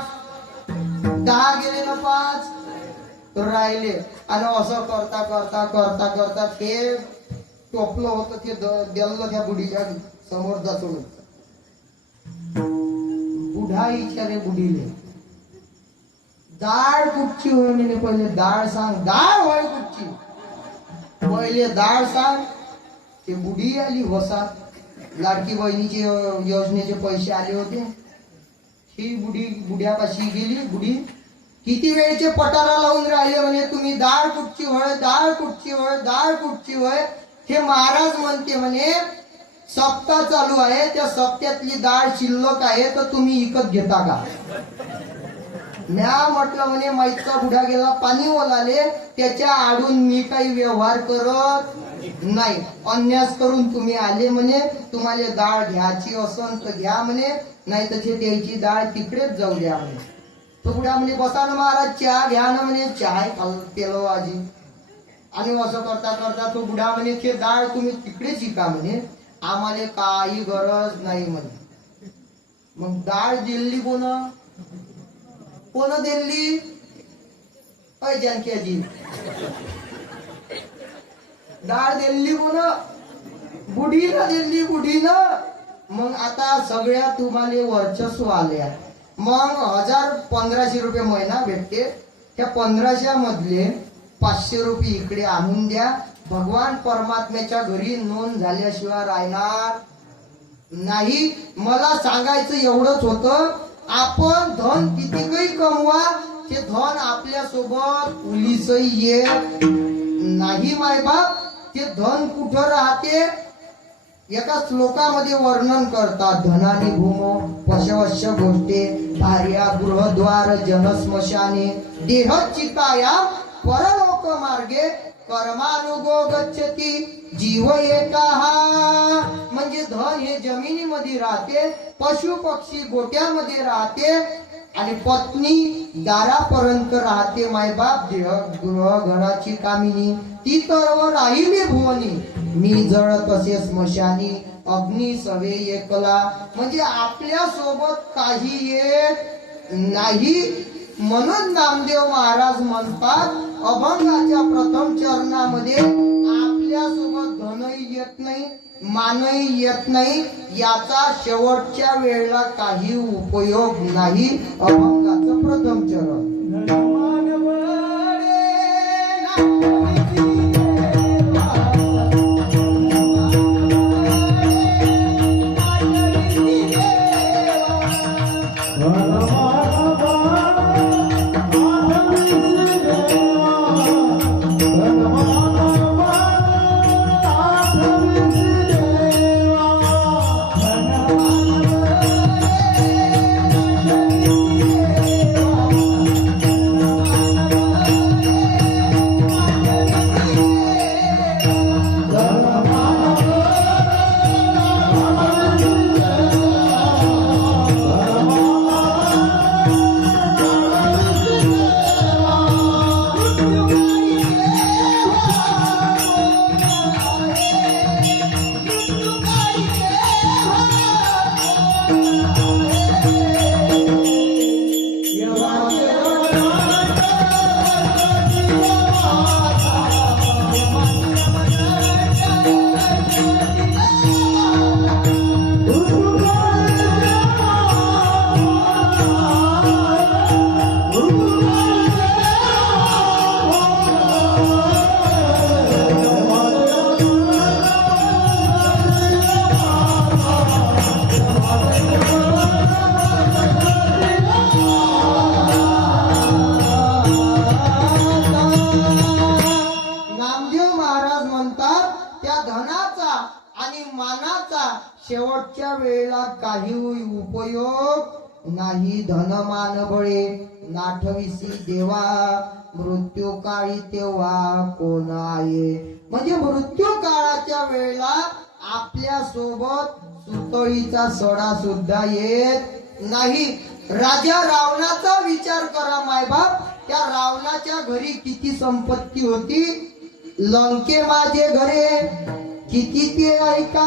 10 गेले ना 5 राहिले. आणि असं करता करता करता करता ते टोपलं होतं ते दिलं त्या बुडीच्या समोर जाचून. बुढा विचारे बुडीले डाळ कुठची होय म्हणे, पहिले डाळ सांग. डाळ होय कुठची, पहिले डाळ सांग. ते बुडी आली वसात. लाडकी बहिणीचे योजनेचे पैसे आले होते. ही बुडी बुड्यापाशी गेली. बुडी किती वेळचे पटारा लावून राहिले म्हणे तुम्ही डाळ कुठची होय, डाळ कुठची होय, डाळ कुठची होय. हे महाराज म्हणते म्हणे सप्ताह चालू आहे, त्या सप्त्यातली डाळ शिल्लक आहे तर तुम्ही विकत घेता का. म्या म्हटलं म्हणे माईचा बुढा गेला पाणी ओलाले, त्याच्या आडून मी काही व्यवहार करत नाही. अन्यास करून तुम्ही आले म्हणे, तुम्हाला डाळ घ्यायची असन तर घ्या म्हणे, नाही तर ते त्याची डाळ तिकडेच जाऊ द्या म्हणे. तो बुढा म्हणे बसा ना महाराज चहा घ्या ना म्हणे. चहा पेलो आजी. आणि असं करता करता तो बुढा म्हणे ते डाळ तुम्ही तिकडेच शिका म्हणे, आम्हाला काही गरज नाही म्हणे. मग डाळ दिल्ली कोण दिल्ली अय जानकी आजी, डाळ दिल्ली कोण, बुढीला दिल्ली बुढीनं. मग आता सगळ्या तुम्हाला वर्चस्व आल्या. मग 1500 रुपये महिना भेटते. त्या 1500 मधले 500 रुपये इकडे आणून द्या. भगवान परमात्म्याच्या घरी नोंद झाल्याशिवाय राहणार नाही. मला सांगायचं एवढंच होतं, आपण धन किती काही कमवा, ते धन आपल्या सोबत उलीसही येत नाही मायबाप. ते धन कुठं राहते, एका श्लोकामध्ये वर्णन करतात. धनानी भूमो पशवश्य गोष्टे भार्या गृहद्वार जनस्मशाने देहचिताया परलोक मार्गे कर्मानुगो गच्छती जीव एकाहा. म्हणजे धन हे जमिनीमध्ये राहते, पशु पक्षी गोट्यामध्ये राहते आणि पत्नी दारापर्यंत राहते. मायबाप देह गृह घराची कामिनी ती तर राहिली भुवनी. मी जळ तसे स्मशानी अग्नी सवे एकला. म्हणजे आपल्या सोबत काही येत नाही. म्हणून नामदेव महाराज म्हणतात अभंगाच्या प्रथम चरणामध्ये आपल्या सोबत धनही येत नाही, मानही येत नाही, याचा शेवटच्या वेळेला काही उपयोग नाही. अभंगाचं प्रथम चरण. शेवटच्या वेळेला काही उपयोग नाही. धनमान बळे नाठविसी देवा, मृत्यू काळी तेव्हा कोण आहे. म्हणजे मृत्यू काळाच्या वेळेला आपल्या सोबत सुतळीचा सडा सुद्धा येत नाही. राजा रावणाचा विचार करा मायबाप. त्या रावणाच्या घरी किती संपत्ती होती. लंके माझे घरे किती ते ऐका,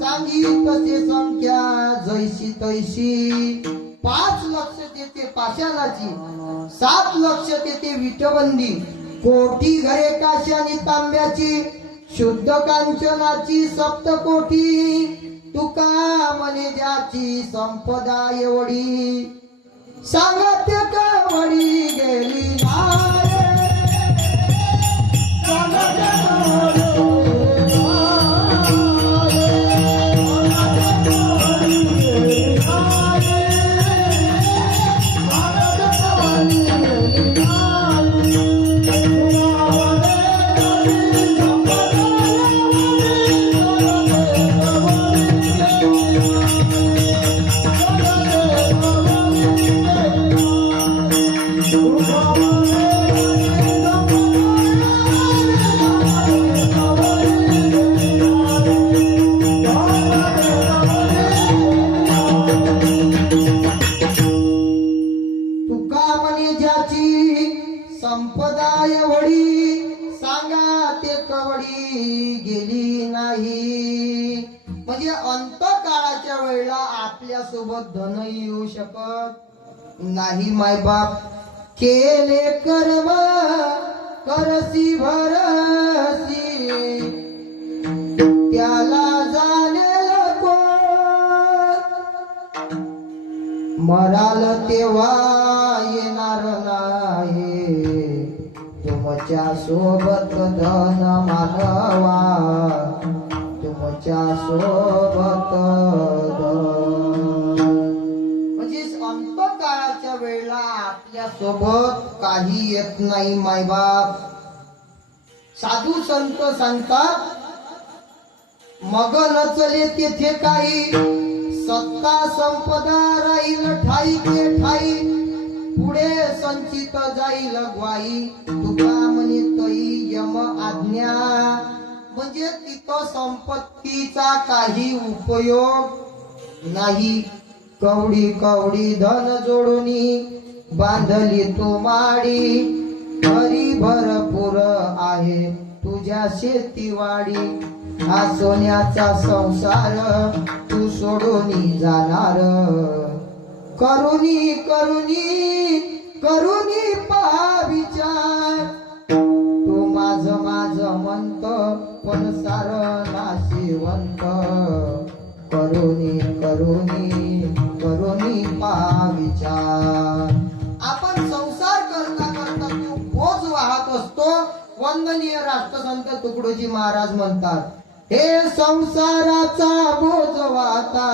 सांगी तसे संख्या जैशी तैशी. 5 लक्ष देते पाषाणाची, 7 लक्ष देते विटबंदी, कोटी घरे काश्यानी तांब्याची, शुद्ध कांचनाची सप्तकोटी. तुका म्हणे ज्याची संपदा एवढी, सांगत कवडी गेली नारे, सांगत कवडी संपदा एवढी, सांगा ते कवडी गेली नाही. म्हणजे अंतकाळाच्या वेळेला आपल्या सोबत धनही येऊ शकत नाही. मायबाप केले कर्म करसी भरसी, त्याला जाणेल कोण, मराल तेव्हा येणार नाही. तुमच्या सोबत धन मानवा, तुमच्या सोबत धन. म्हणजे अंतकाळाच्या वेळेला आपल्या सोबत काही येत नाही. मायबाप साधू संत सांगतात, मग नचले तेथे काही, सत्ता संपदा राहील ठाई ते ठाई, पुढे संचित जाईल ग्वाही. तुका म्हणे तई यम आज्ञा. म्हणजे तिथं संपत्तीचा काही उपयोग नाही. कवडी कवडी धन जोडूनी बांधली तू माडी, घरी भरपूर आहे तुझ्या शेतीवाडी. हा सोन्याचा संसार तू सोडून जाणार, करुणी करुणी करुणी पहा विचार. तू माझ माझ म्हणत पण सार नाशिवंत, करुणी करुणी करुणी पहा विचार. आपण संसार करता करता तू बोज वाहत असतो. वंदनीय राष्ट्रसंत तुकडोजी महाराज म्हणतात, हे संसाराचा बोज वाहता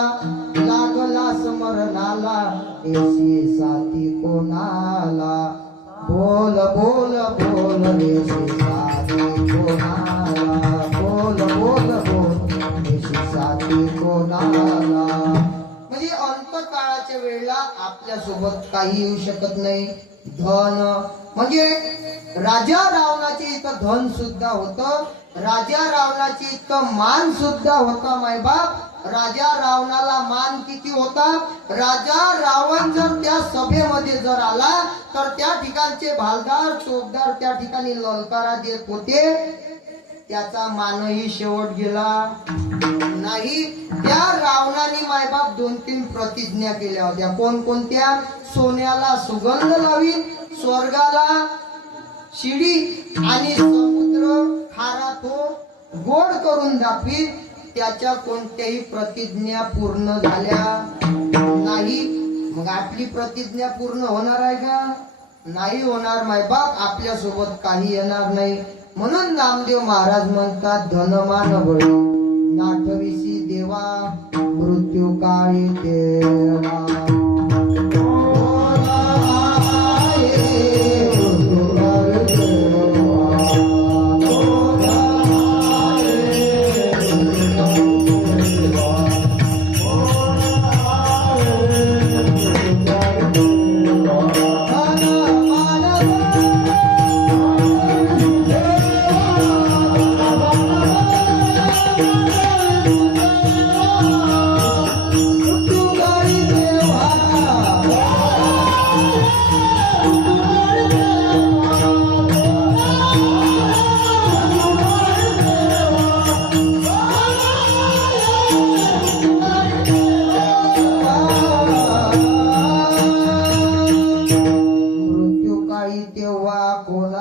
लागला स्मरणाला, ऐशी साथी कोणाला, बोल बोल बोल ऐशी साथी कोणाला, बोल बोल बोल ऐशी साथी कोणाला. म्हणजे अंतकाळाच्या वेळेला आपल्या सोबत काही येऊ शकत नाही. धन म्हणजे राजा रावणाचे इथं धन सुद्धा होतं. राजा रावणाचे इतकं मान सुद्धा होता. मायबाप राजा रावणाला मान किती होता. राजा रावण जर त्या सभेमध्ये जर आला तर त्या ठिकाणचे भालदार चोपदार त्या ठिकाणी ललकारा देत होते. त्याचा मानही शेवट गेला नाही. त्या रावणाने मायबाप 2-3 प्रतिज्ञा केल्या होत्या. कोणकोणत्या. सोन्याला सुगंध लावीन, स्वर्गाला शिडी आणि समुद्र खारा तो गोड करून दाखवी. त्याच्या कोणत्याही प्रतिज्ञा पूर्ण झाल्या नाही. मग आपली प्रतिज्ञा पूर्ण होणार आहे का. नाही होणार. मायबाप आपल्या सोबत काही येणार नाही. म्हणून नामदेव महाराज म्हणतात, धनमान बळी नाठविसी देवा, मृत्यू काळी तेवा.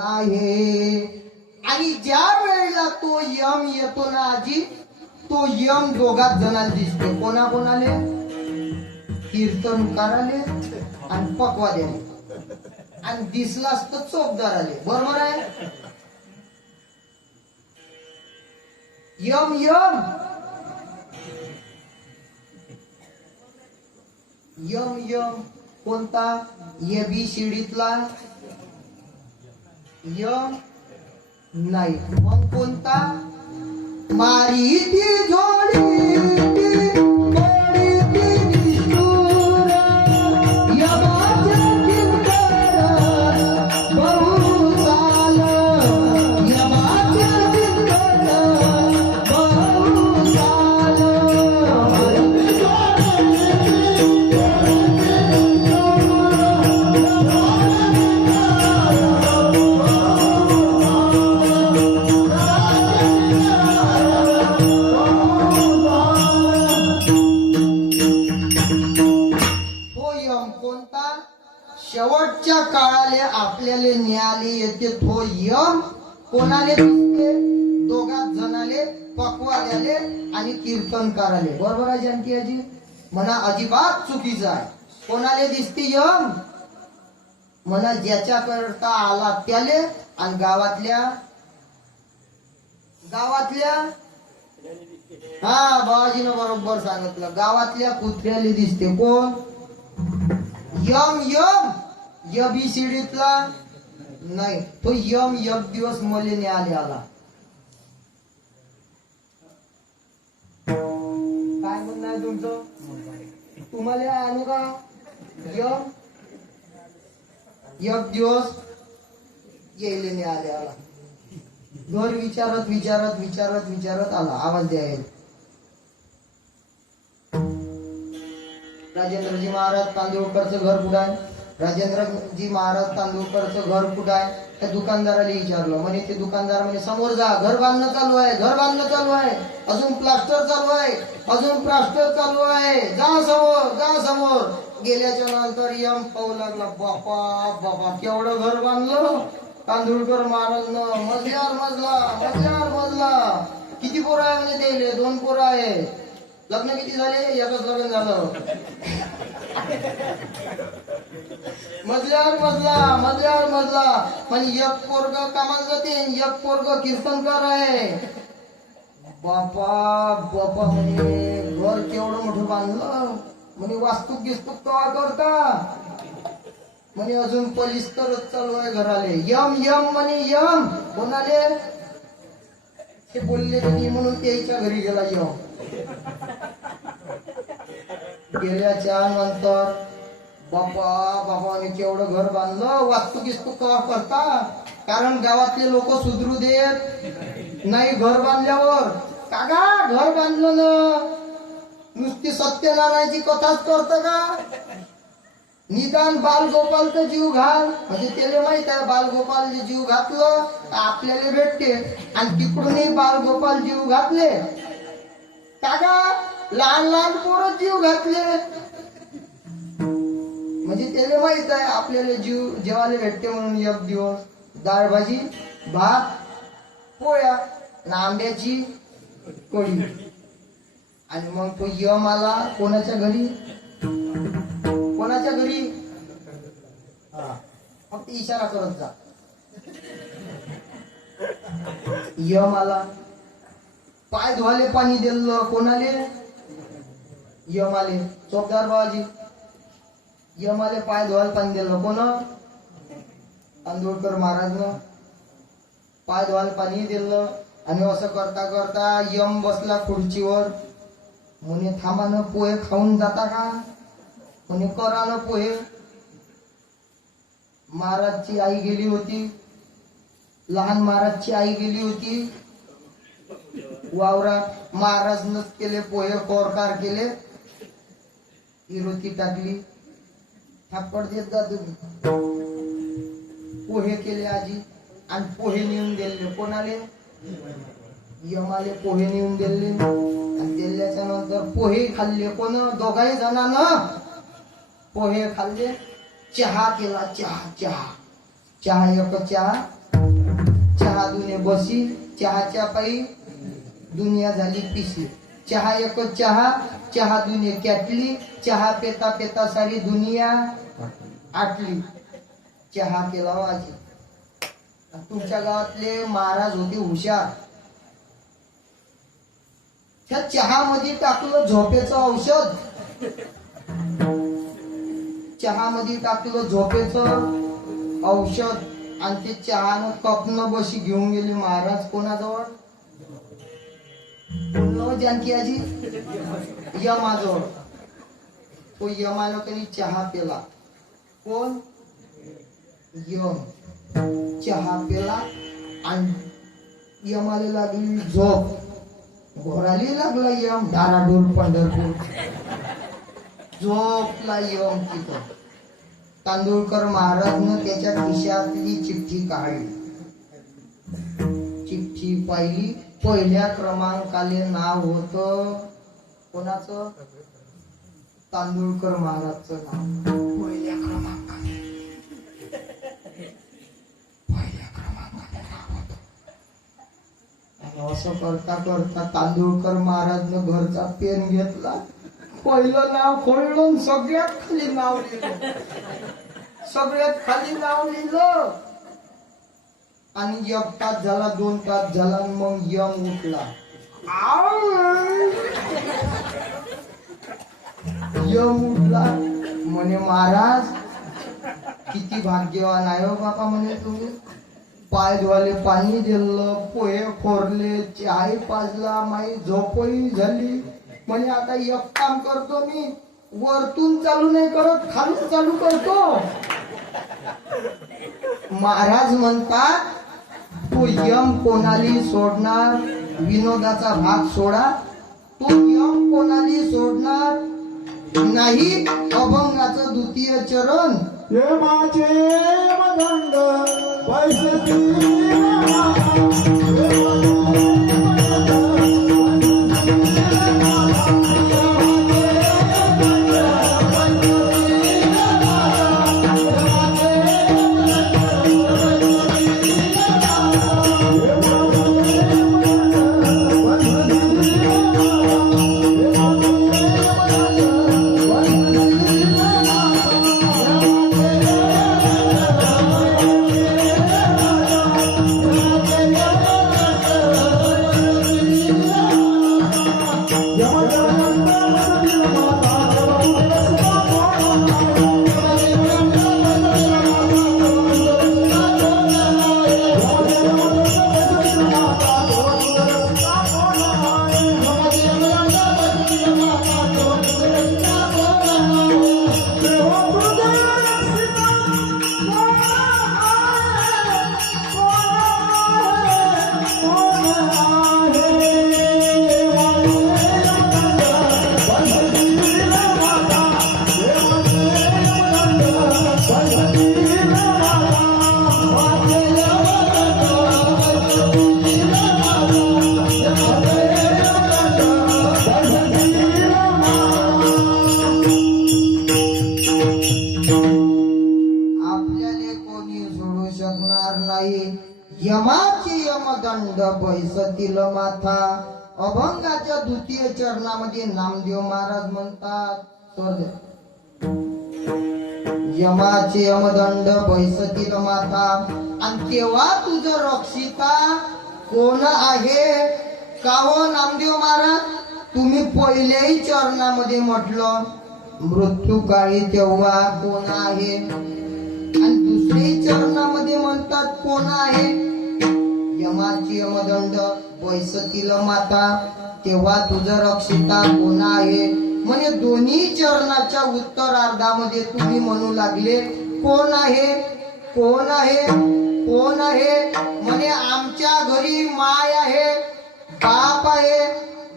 आहे. आणि ज्या वेळेला तो यम येतो ना आजी, तो यम दोघात जणांना दिसतो. कोणाकोणाले? कीर्तनकाराले आणि पकवाद्याले. आणि दिसलास तर चोपदार आले. बरोबर आहे? यम यम यम यम कोणता? ABCDतला यम नाही. मग कोणता? मारी ती जोडी ती जोडी ती निष्ठुर, यमाच्या किंकरात बहु चाल, यमाच्या किंकरात बहु चाल. तो यम कोणता? शेवटच्या काळाले आपल्याला न्यायाला येते तो यम. कोणाले दिसते? दोघात जणाले, पकवाद्याले आणि कीर्तनकाराले. बरोबर आहे जानकी आजी? म्हणा अजिबात चुकीचं आहे. कोणाले दिसते यम? म्हणा ज्याच्याकरता आला त्याले. आणि गावातल्या हा बाबाजीनं बरोबर सांगितलं, गावातल्या कुत्र्याला दिसते. कोण? M M. ABCDतला नाही. तो यम एक दिवस मले न्यायालय आला. काय म्हणणं आहे तुमचं? तुम्हाला आणू का यम? एक दिवस येईल न्यायालय आला. घर विचारत विचारत विचारत विचारत आला. आवाज द्यायला. राजेंद्रजी महाराज तांदूळकरचं घर कुठं आहे? राजेंद्रजी महाराज तांदूळकरचं घर कुठं आहे? त्या दुकानदाराला विचारलं. म्हणे ते दुकानदार म्हणे समोर जा, घर बांधणं चालू आहे, घर बांधणं चालू आहे, अजून प्लास्टर चालू आहे, अजून प्लास्टर चालू आहे, जा समोर, जा समोर. गेल्याच्या नंतर यम पाहू लागला. बापा बापा केवढं घर बांधलं तांदूळकर महाराजनं. मजल्यावर मजला, मजल्यावर मजला. किती पोरं आहे म्हणे त्याले? 2 पोरं आहे. लग्न किती झाले? एकच लग्न झालं. मजल्यावर मजला, मजल्यावर मजला. म्हणजे एक पोरग कामाला जाते, एक पोरग कीर्तनकार आहे. बापा बापा म्हणे घर केवढं मोठं बांधलं. म्हणे वास्तूक गिस्तूक कवा करता? म्हणे अजून पलिस्तरच चालू आहे घराले. यम यम म्हणे यम. कोणाले? ते बोलले नाही म्हणून त्याच्या घरी गेला यम. गेल्याच्या नंतर बापा बाबाने केवढं घर बांधलं. वास्तुकिस्तू कवा करता? कारण गावातले लोक सुधरू देत नाही घर बांधल्यावर. काका घर बांधलं ना नुसती सत्यनारायणाची कथाच करत का? निदान बालगोपालचा जीव घाल. म्हणजे त्याला माहित आहे बालगोपाल जीव घातलं आपल्याला भेटते. आणि तिकडूनही बालगोपाल जीव घातले. काका लहान लहान पोरं जीव घातले. म्हणजे त्याला माहित आहे आपल्याला जीव जेवायला भेटते म्हणून. एक दिवस डाळ भाजी, भात, पोळ्या, आंब्याची कढी. आणि मग तो यम आला. कोणाच्या घरी? कोणाच्या घरी? फक्त इशारा करत जा. यम आला. पाय धुवाले पाणी दिलं. कोणाले? यम आले. चौकदार बाबाजी यम आले. पाय धुवायला पाणी दिलं. कोण? तांदूळकर महाराजनं पाय धुवायला पाणी दिलं. आणि असं करता करता यम बसला खुर्चीवर. म्हणे थांबा न पोहे खाऊन जाता का? म्हणे करा न पोहे. महाराजची आई गेली होती. लहान महाराजची आई गेली होती वावरात. महाराजनच केले पोहे, कोरकार केले, इरोती टाकली. थापड देत जा तुम्ही. पोहे केले आजी. आणि पोहे नेऊन दिले. कोणाले? यमाले पोहे नेऊन दिले. आणि दिल्याच्या नंतर पोहे खाल्ले. कोण? दोघाही जणांना पोहे खाल्ले. चहा केला. चहा चहा चहा एक चहा चहा दुने बसी, चहाच्या पायी दुनिया झाली पिशी. चहा एकच चहा, चहा दुने कॅटली, चहा पेता पेता सारी दुनिया आटली. चहा केला वाजी. तुमच्या गावातले महाराज होते हुशार. त्या चहा मध्ये टाकलं झोपेचं औषध, चहा मध्ये टाकलं झोपेचं औषध आणि ते चहानं कपनं बशी घेऊन गेली महाराज कोणाजवळ? बोललो जानकी आजी यमाजवळ. तो यमानं तरी चहा पेला. कोण? यम. चहा पेला आणि यमाला लागली झोप. घोराली लागला यम धाराडूर पंढरपूर. झोपला यम तिथं. तांदूळकर महाराजनं त्याच्या खिशातली चिठ्ठी काढली. चिठ्ठी पाहिली. पहिल्या क्रमांकाले नाव होत कोणाचं? तांदूळकर महाराजचं नाव पहिल्या क्रमांकाने. असं करता करता तांदूळकर महाराजनं घरचा पेन घेतला. पहिलं नाव खोडलं, सगळ्यात खाली नाव लिहिलं. सगळ्यात खाली नाव लिहिलं आणि 1 तास झाला, 2 तास झाला, मग यम उठला. यम उठला म्हणे महाराज किती भाग्यवान आहे हो बापा म्हणे तुम्ही. पाय धुवाले पाणी दिलं, पोहे खोरले, चाय पाजला, माई झोपही झाली. म्हणे आता एक काम करतो मी, वरतून चालू नाही करत, खालून चालू करतो. महाराज म्हणतात तो यम कोणाली सोडणार? विनोदाचा भाग सोडा. तो यम कोणाली सोडणार नाही? अभंगाचं द्वितीय चरण. यमाचे मदंड बैसती यमाचे यमदंड बैसतील माथा. अभंगाच्या द्वितीय चरणामध्ये नामदेव महाराज म्हणतात स्वर्ग यमाचे यमदंड बैसतील माथा. आणि तेव्हा तुझं रक्षिता कोण आहे? का हो नामदेव महाराज, तुम्ही पहिल्याही चरणामध्ये म्हटलं मृत्यू काळी तेव्हा कोण आहे, आणि दुसऱ्याही चरणामध्ये म्हणतात कोण आहे? यमाची यमदंड बैसतील माता, तेव्हा तुझं रक्षिता कोण आहे? म्हणजे दोन्ही चरणाच्या उत्तरार्धामध्ये तुम्ही म्हणू लागले कोण आहे, कोण आहे, कोण आहे? म्हणे आमच्या घरी माय आहे, बाप आहे,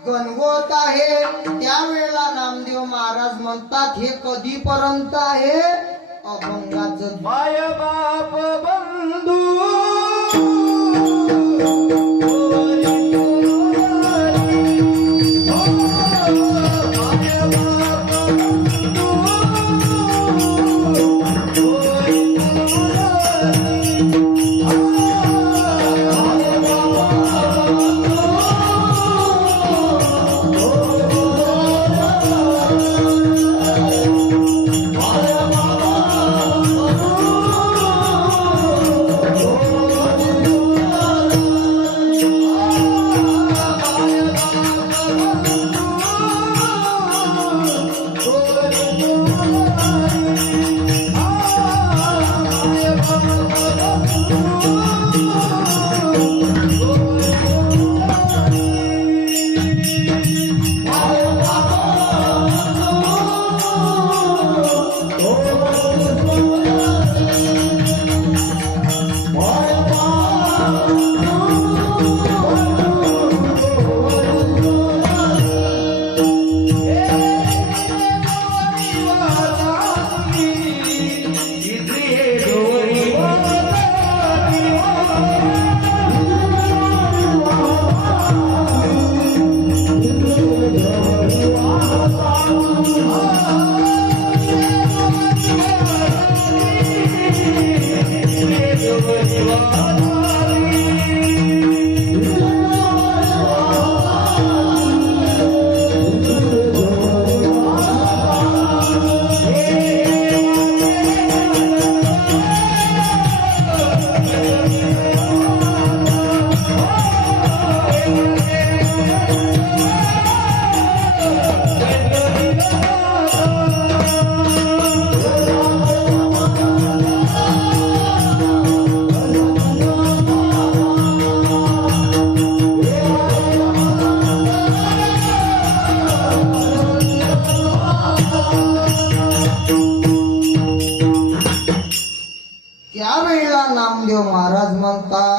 गणगोत आहे. त्यावेळेला नामदेव महाराज म्हणतात हे कधीपर्यंत आहे? अभंगाचं माय बाप बंधू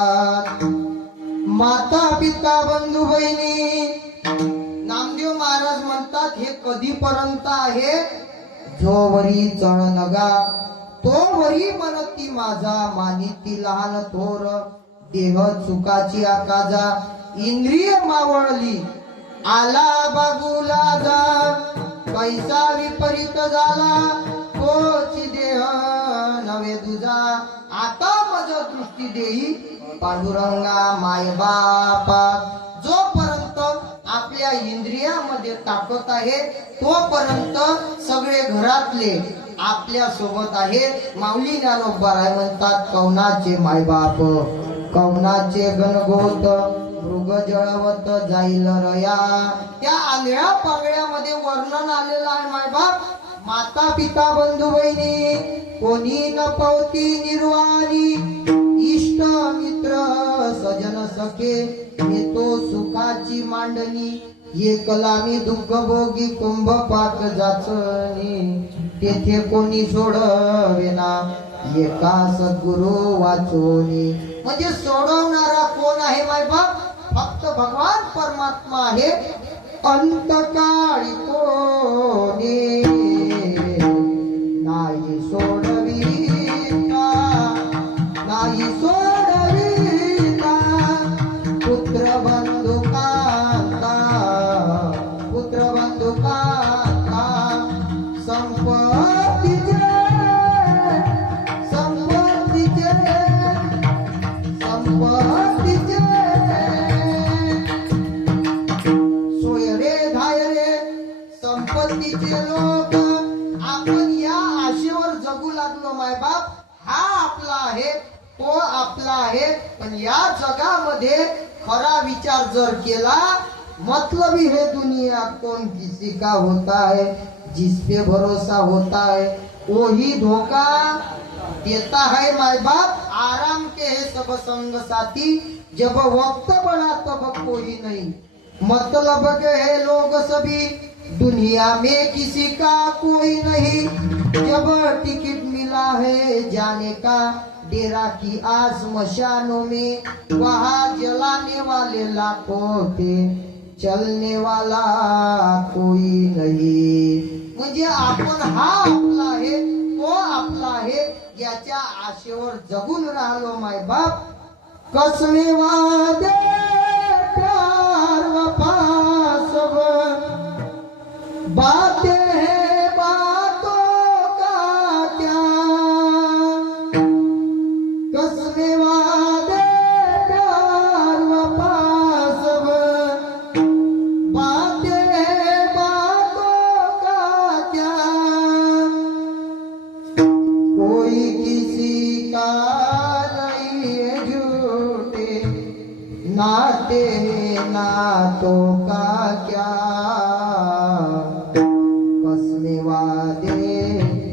म्हणतात माता पिता बंधू बहिणी. नामदेव महाराज म्हणतात हे कधीपर्यंत आहे, जोवरी चळ नगा तोवरी म्हणती माझा, मानिती लहान थोर देह चुकाची आकाजा, इंद्रिय मावळली आला बाबूला जा, पैसा विपरीत झाला तोची देह नवे तुझा, आता मज दृष्टी देई पांडुरंगा माय बापा. जोपर्यंत आपल्या इंद्रियामध्ये ताकद आहे तोपर्यंत सगळे घरातले आपल्या सोबत आहेत. माऊली ज्ञानोबाराय म्हणतात कौनाचे मायबाप कौनाचे गणगोत मृग जळवत जाईल रया. त्या आंधळ्या पांगळ्यामध्ये वर्णन आलेलं आहे मायबाप, माता पिता बंधू बहिणी कोणी न पावती निर्वाणी, इष्ट मित्र सजन सखे येतो सुखाची मांडणी, एकला मी दुःख भोगी कुंभ पाक जाचणी, तेथे कोणी सोडवेना एका सद्गुरु वाचोनी. म्हणजे सोडवणारा कोण आहे मायबाप, फक्त भगवान परमात्मा आहे. अंतकाळी कोणी नाही सोडविता, नाही सोडविता पुत्र बंधू कांता, पुत्र बंधू कांता संपत्तीचे संपत्तीचे संपत्तीचे सोय रे धाय रे संपत्तीचे लोक. आपण या आशेवर जगू लागलो मायबाप, हा आपला आहे तो आपला आहे, पण या जगामध्ये खरा विचार जर केला मतलबी है दुनिया कौन किसी का होता है, जिस पे भरोसा होता है वही धोखा देता है मायबाप. आराम के है सब संग साथी, जब वक्त बना तब कोई नहीं, मतलब के है लोग सभी, दुनिया में किसी का कोई नहीं, जब टिकट मिला है जाने का डेरा की आस मशानों में, वहाँ जलाने वाले लाखों थे चलने वाला कोई नहीं. म्हणजे आपण हा आपला आहे तो आपला आहे याच्या आशेवर जगून राहिलो मायबाप. कसमे वादे प्यार वफा सब बातें हैं बातों का क्या, कसमे वादे प्यार वफा सब बातें हैं बातों का क्या, कोई किसी का नहीं है झूठे नाते नातों का क्या, कसमे वादे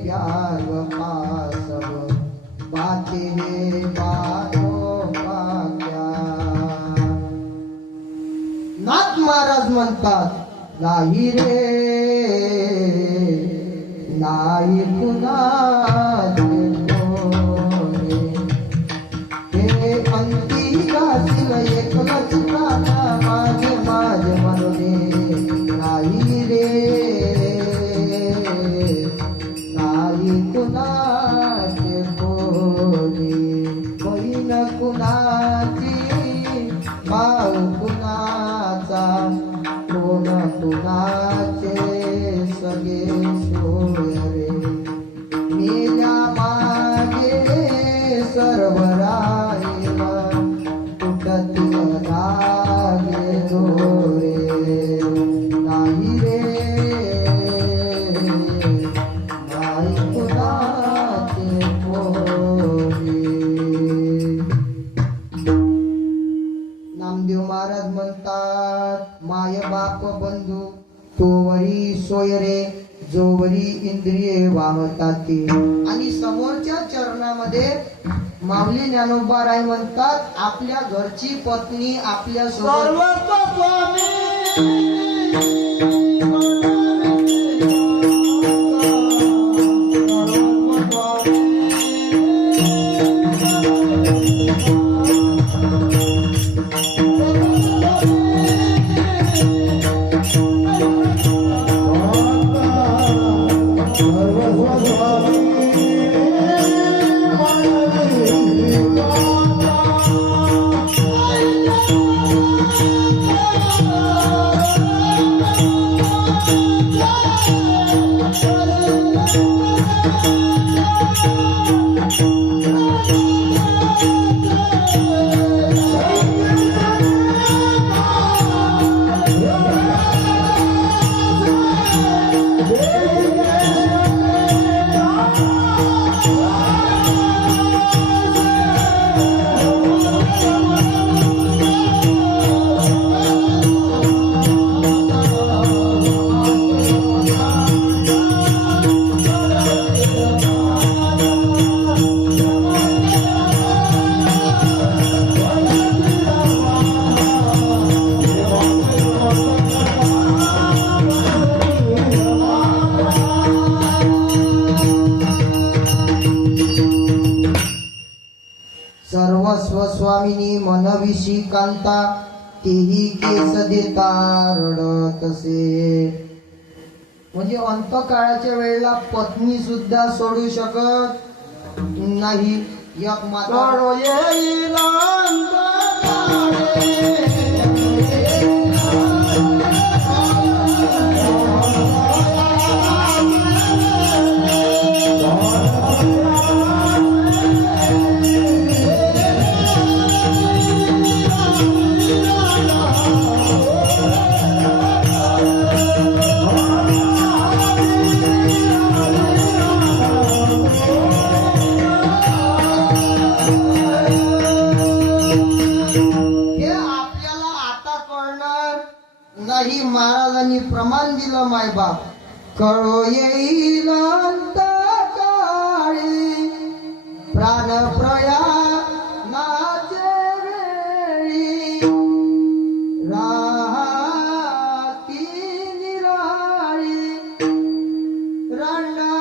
प्यार वफा सब बातें हैं बातों का क्या. नाथ महाराज म्हणतात नाही रे नाही कुणाचे कोणी, हे अंती घासील एकलच प्राणा माझे माझे मनोने, नाही रे नाही कुणाचे कोणी, बहीण कुणाची भाऊ कुणाचा कोण कुणाचे सगळे सोय रे, मेल्या मागे सर्व राहील तुटतील धागे दोरे, नाही रे नाही कुणाचे कोणी. नामदेव महाराज म्हणतात माय बाप बंधू तोवरी सोय रे, जोवरी इंद्रिये वाहतात ती. आणि समोरच्या चरणामध्ये माऊली ज्ञानोबाराय म्हणतात आपल्या घरची पत्नी आपल्या सोबत नवीशी कांता तेही केस देता रडतसे. म्हणजे अंतकाळाच्या वेळेला पत्नी सुद्धा सोडू शकत नाही. एक माता कळो येईल हे आपल्याला आता कळणार नाही. महाराजांनी प्रमाण दिलं मायबाप. कळो येईल अंतकाळी प्राण प्रयाणाचे वेळी राहती निराळी रंडा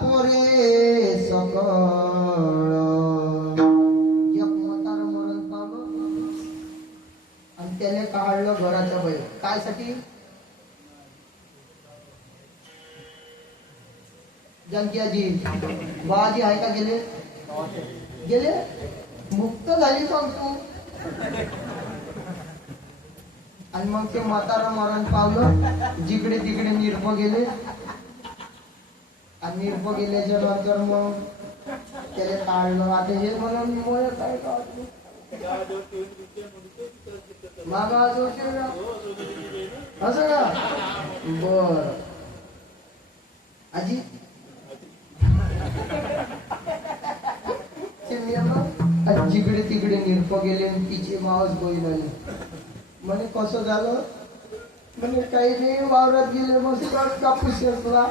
पोरे सकळ. एक म्हातारं मरण पावलं आणि त्याने काढलं घराच्या बाहेर. काय साठी? जानकीआजी बाजी आहे का? गेले गेले मुक्त झाली पण तू. आणि मग ते म्हातारं मरण पावलं. जिकडे तिकडे निरप गेले आणि निरप गेल्याच्या नंतर मग त्याला काढलं. आता हे म्हणून मुळे काय का मागा असं का? बर आजी जिकडे तिकडे निरप गेले आणि तिची मावस बहीण आली. म्हणे कसं झालं? म्हणे काही नाही, वावरात गेले मस्त कापूस शेतला.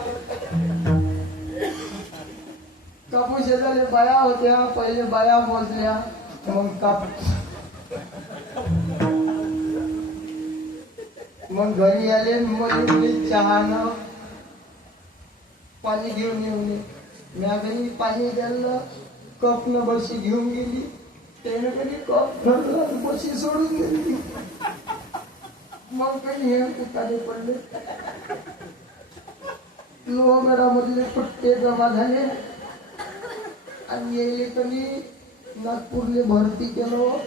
कापूस शेताले बाया होत्या. पहिले बाया मोजल्या मग कापूस. मग घरी आले. मग चहानं पाणी घेऊन येऊन म्या घरी पाणी द्यायला कप न बशी घेऊन गेली. त्याने कधी कप भरला बशी सोडून गेली. मग काही हे कुठाने पडले. लोहगडामधले फुट्टे जमा झाले आणि यायले कधी नागपूरले भरती केलं.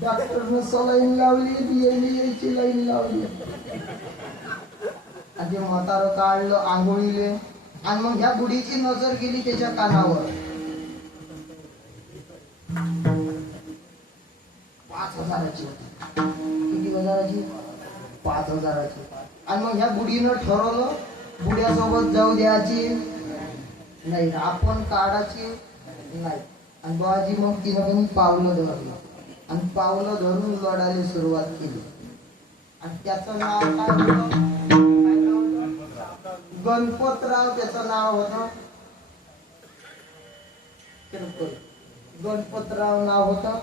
डॉक्टरनं सलाईन लावली. यायची लाईन लावली. आणि म्हातारं काढलं आंघोळीले. आणि मग ह्या बुढीची नजर गेली त्याच्या कानावर. 5,000ची होती. किती हजाराची? 5,000ची. आणि मग ह्या बुढीनं ठरवलं बुड्यासोबत जाऊ द्यायची नाही, आपण काढायची नाही. आणि बाबाजी मग तिनं पावलं धरलं आणि पावलं धरून लढायला सुरुवात केली. आणि त्याचं नाव काय होतं? गणपतराव त्याचं नाव होतं. गणपतराव नाव होतं.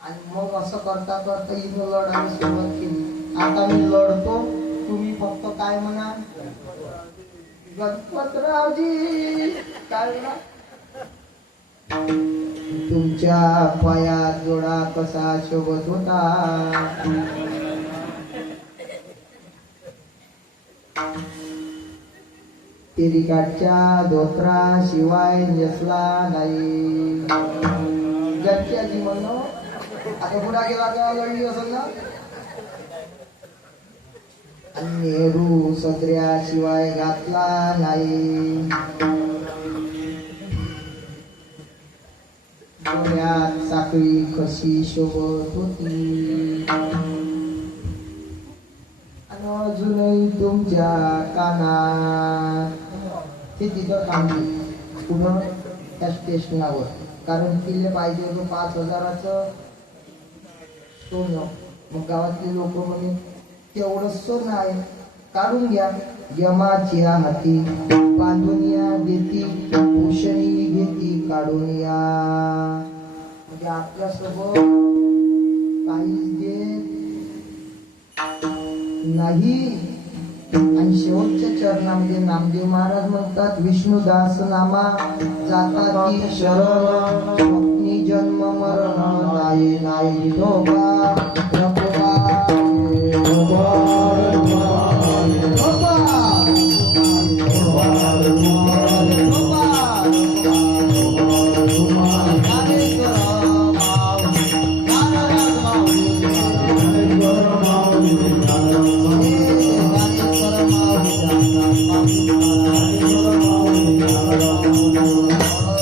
आणि मग असं करता करता हिनं लढायला सुरुवात केली. आता मी लढतो, तुम्ही फक्त काय म्हणा? गणपतरावजी काय म्हणा? तुमच्या पायात जोडा कसा शोभत होता. तेरिकाटच्या धोत्रा शिवाय नेसला नाही. जानकीआजी म्हणणं आता पुढा गेला तेव्हा लढली असेल ना. नेहरू सदऱ्या शिवाय घातला नाही. डोळ्यात साखळी कशी शोभत होती. आणि अजूनही तुमच्या कानात. ते तिथं थांबली पुन्हा त्या स्टेशनावर. कारण तिला पाहिजे होतं 5,000चं सोनं. मग गावातले लोक म्हणे तेवढं सोनं आहे, काढून घ्या. यमाच्या हाती बांधून या देती, भूषणी घेती काढून या. म्हणजे आपल्यासोबत काहीच देत नाही. आणि शेवटच्या चरणामध्ये नामदेव महाराज म्हणतात, विष्णुदास नामा जाता ती शरण, स्वप्नी जन्म मरण आई विठोबा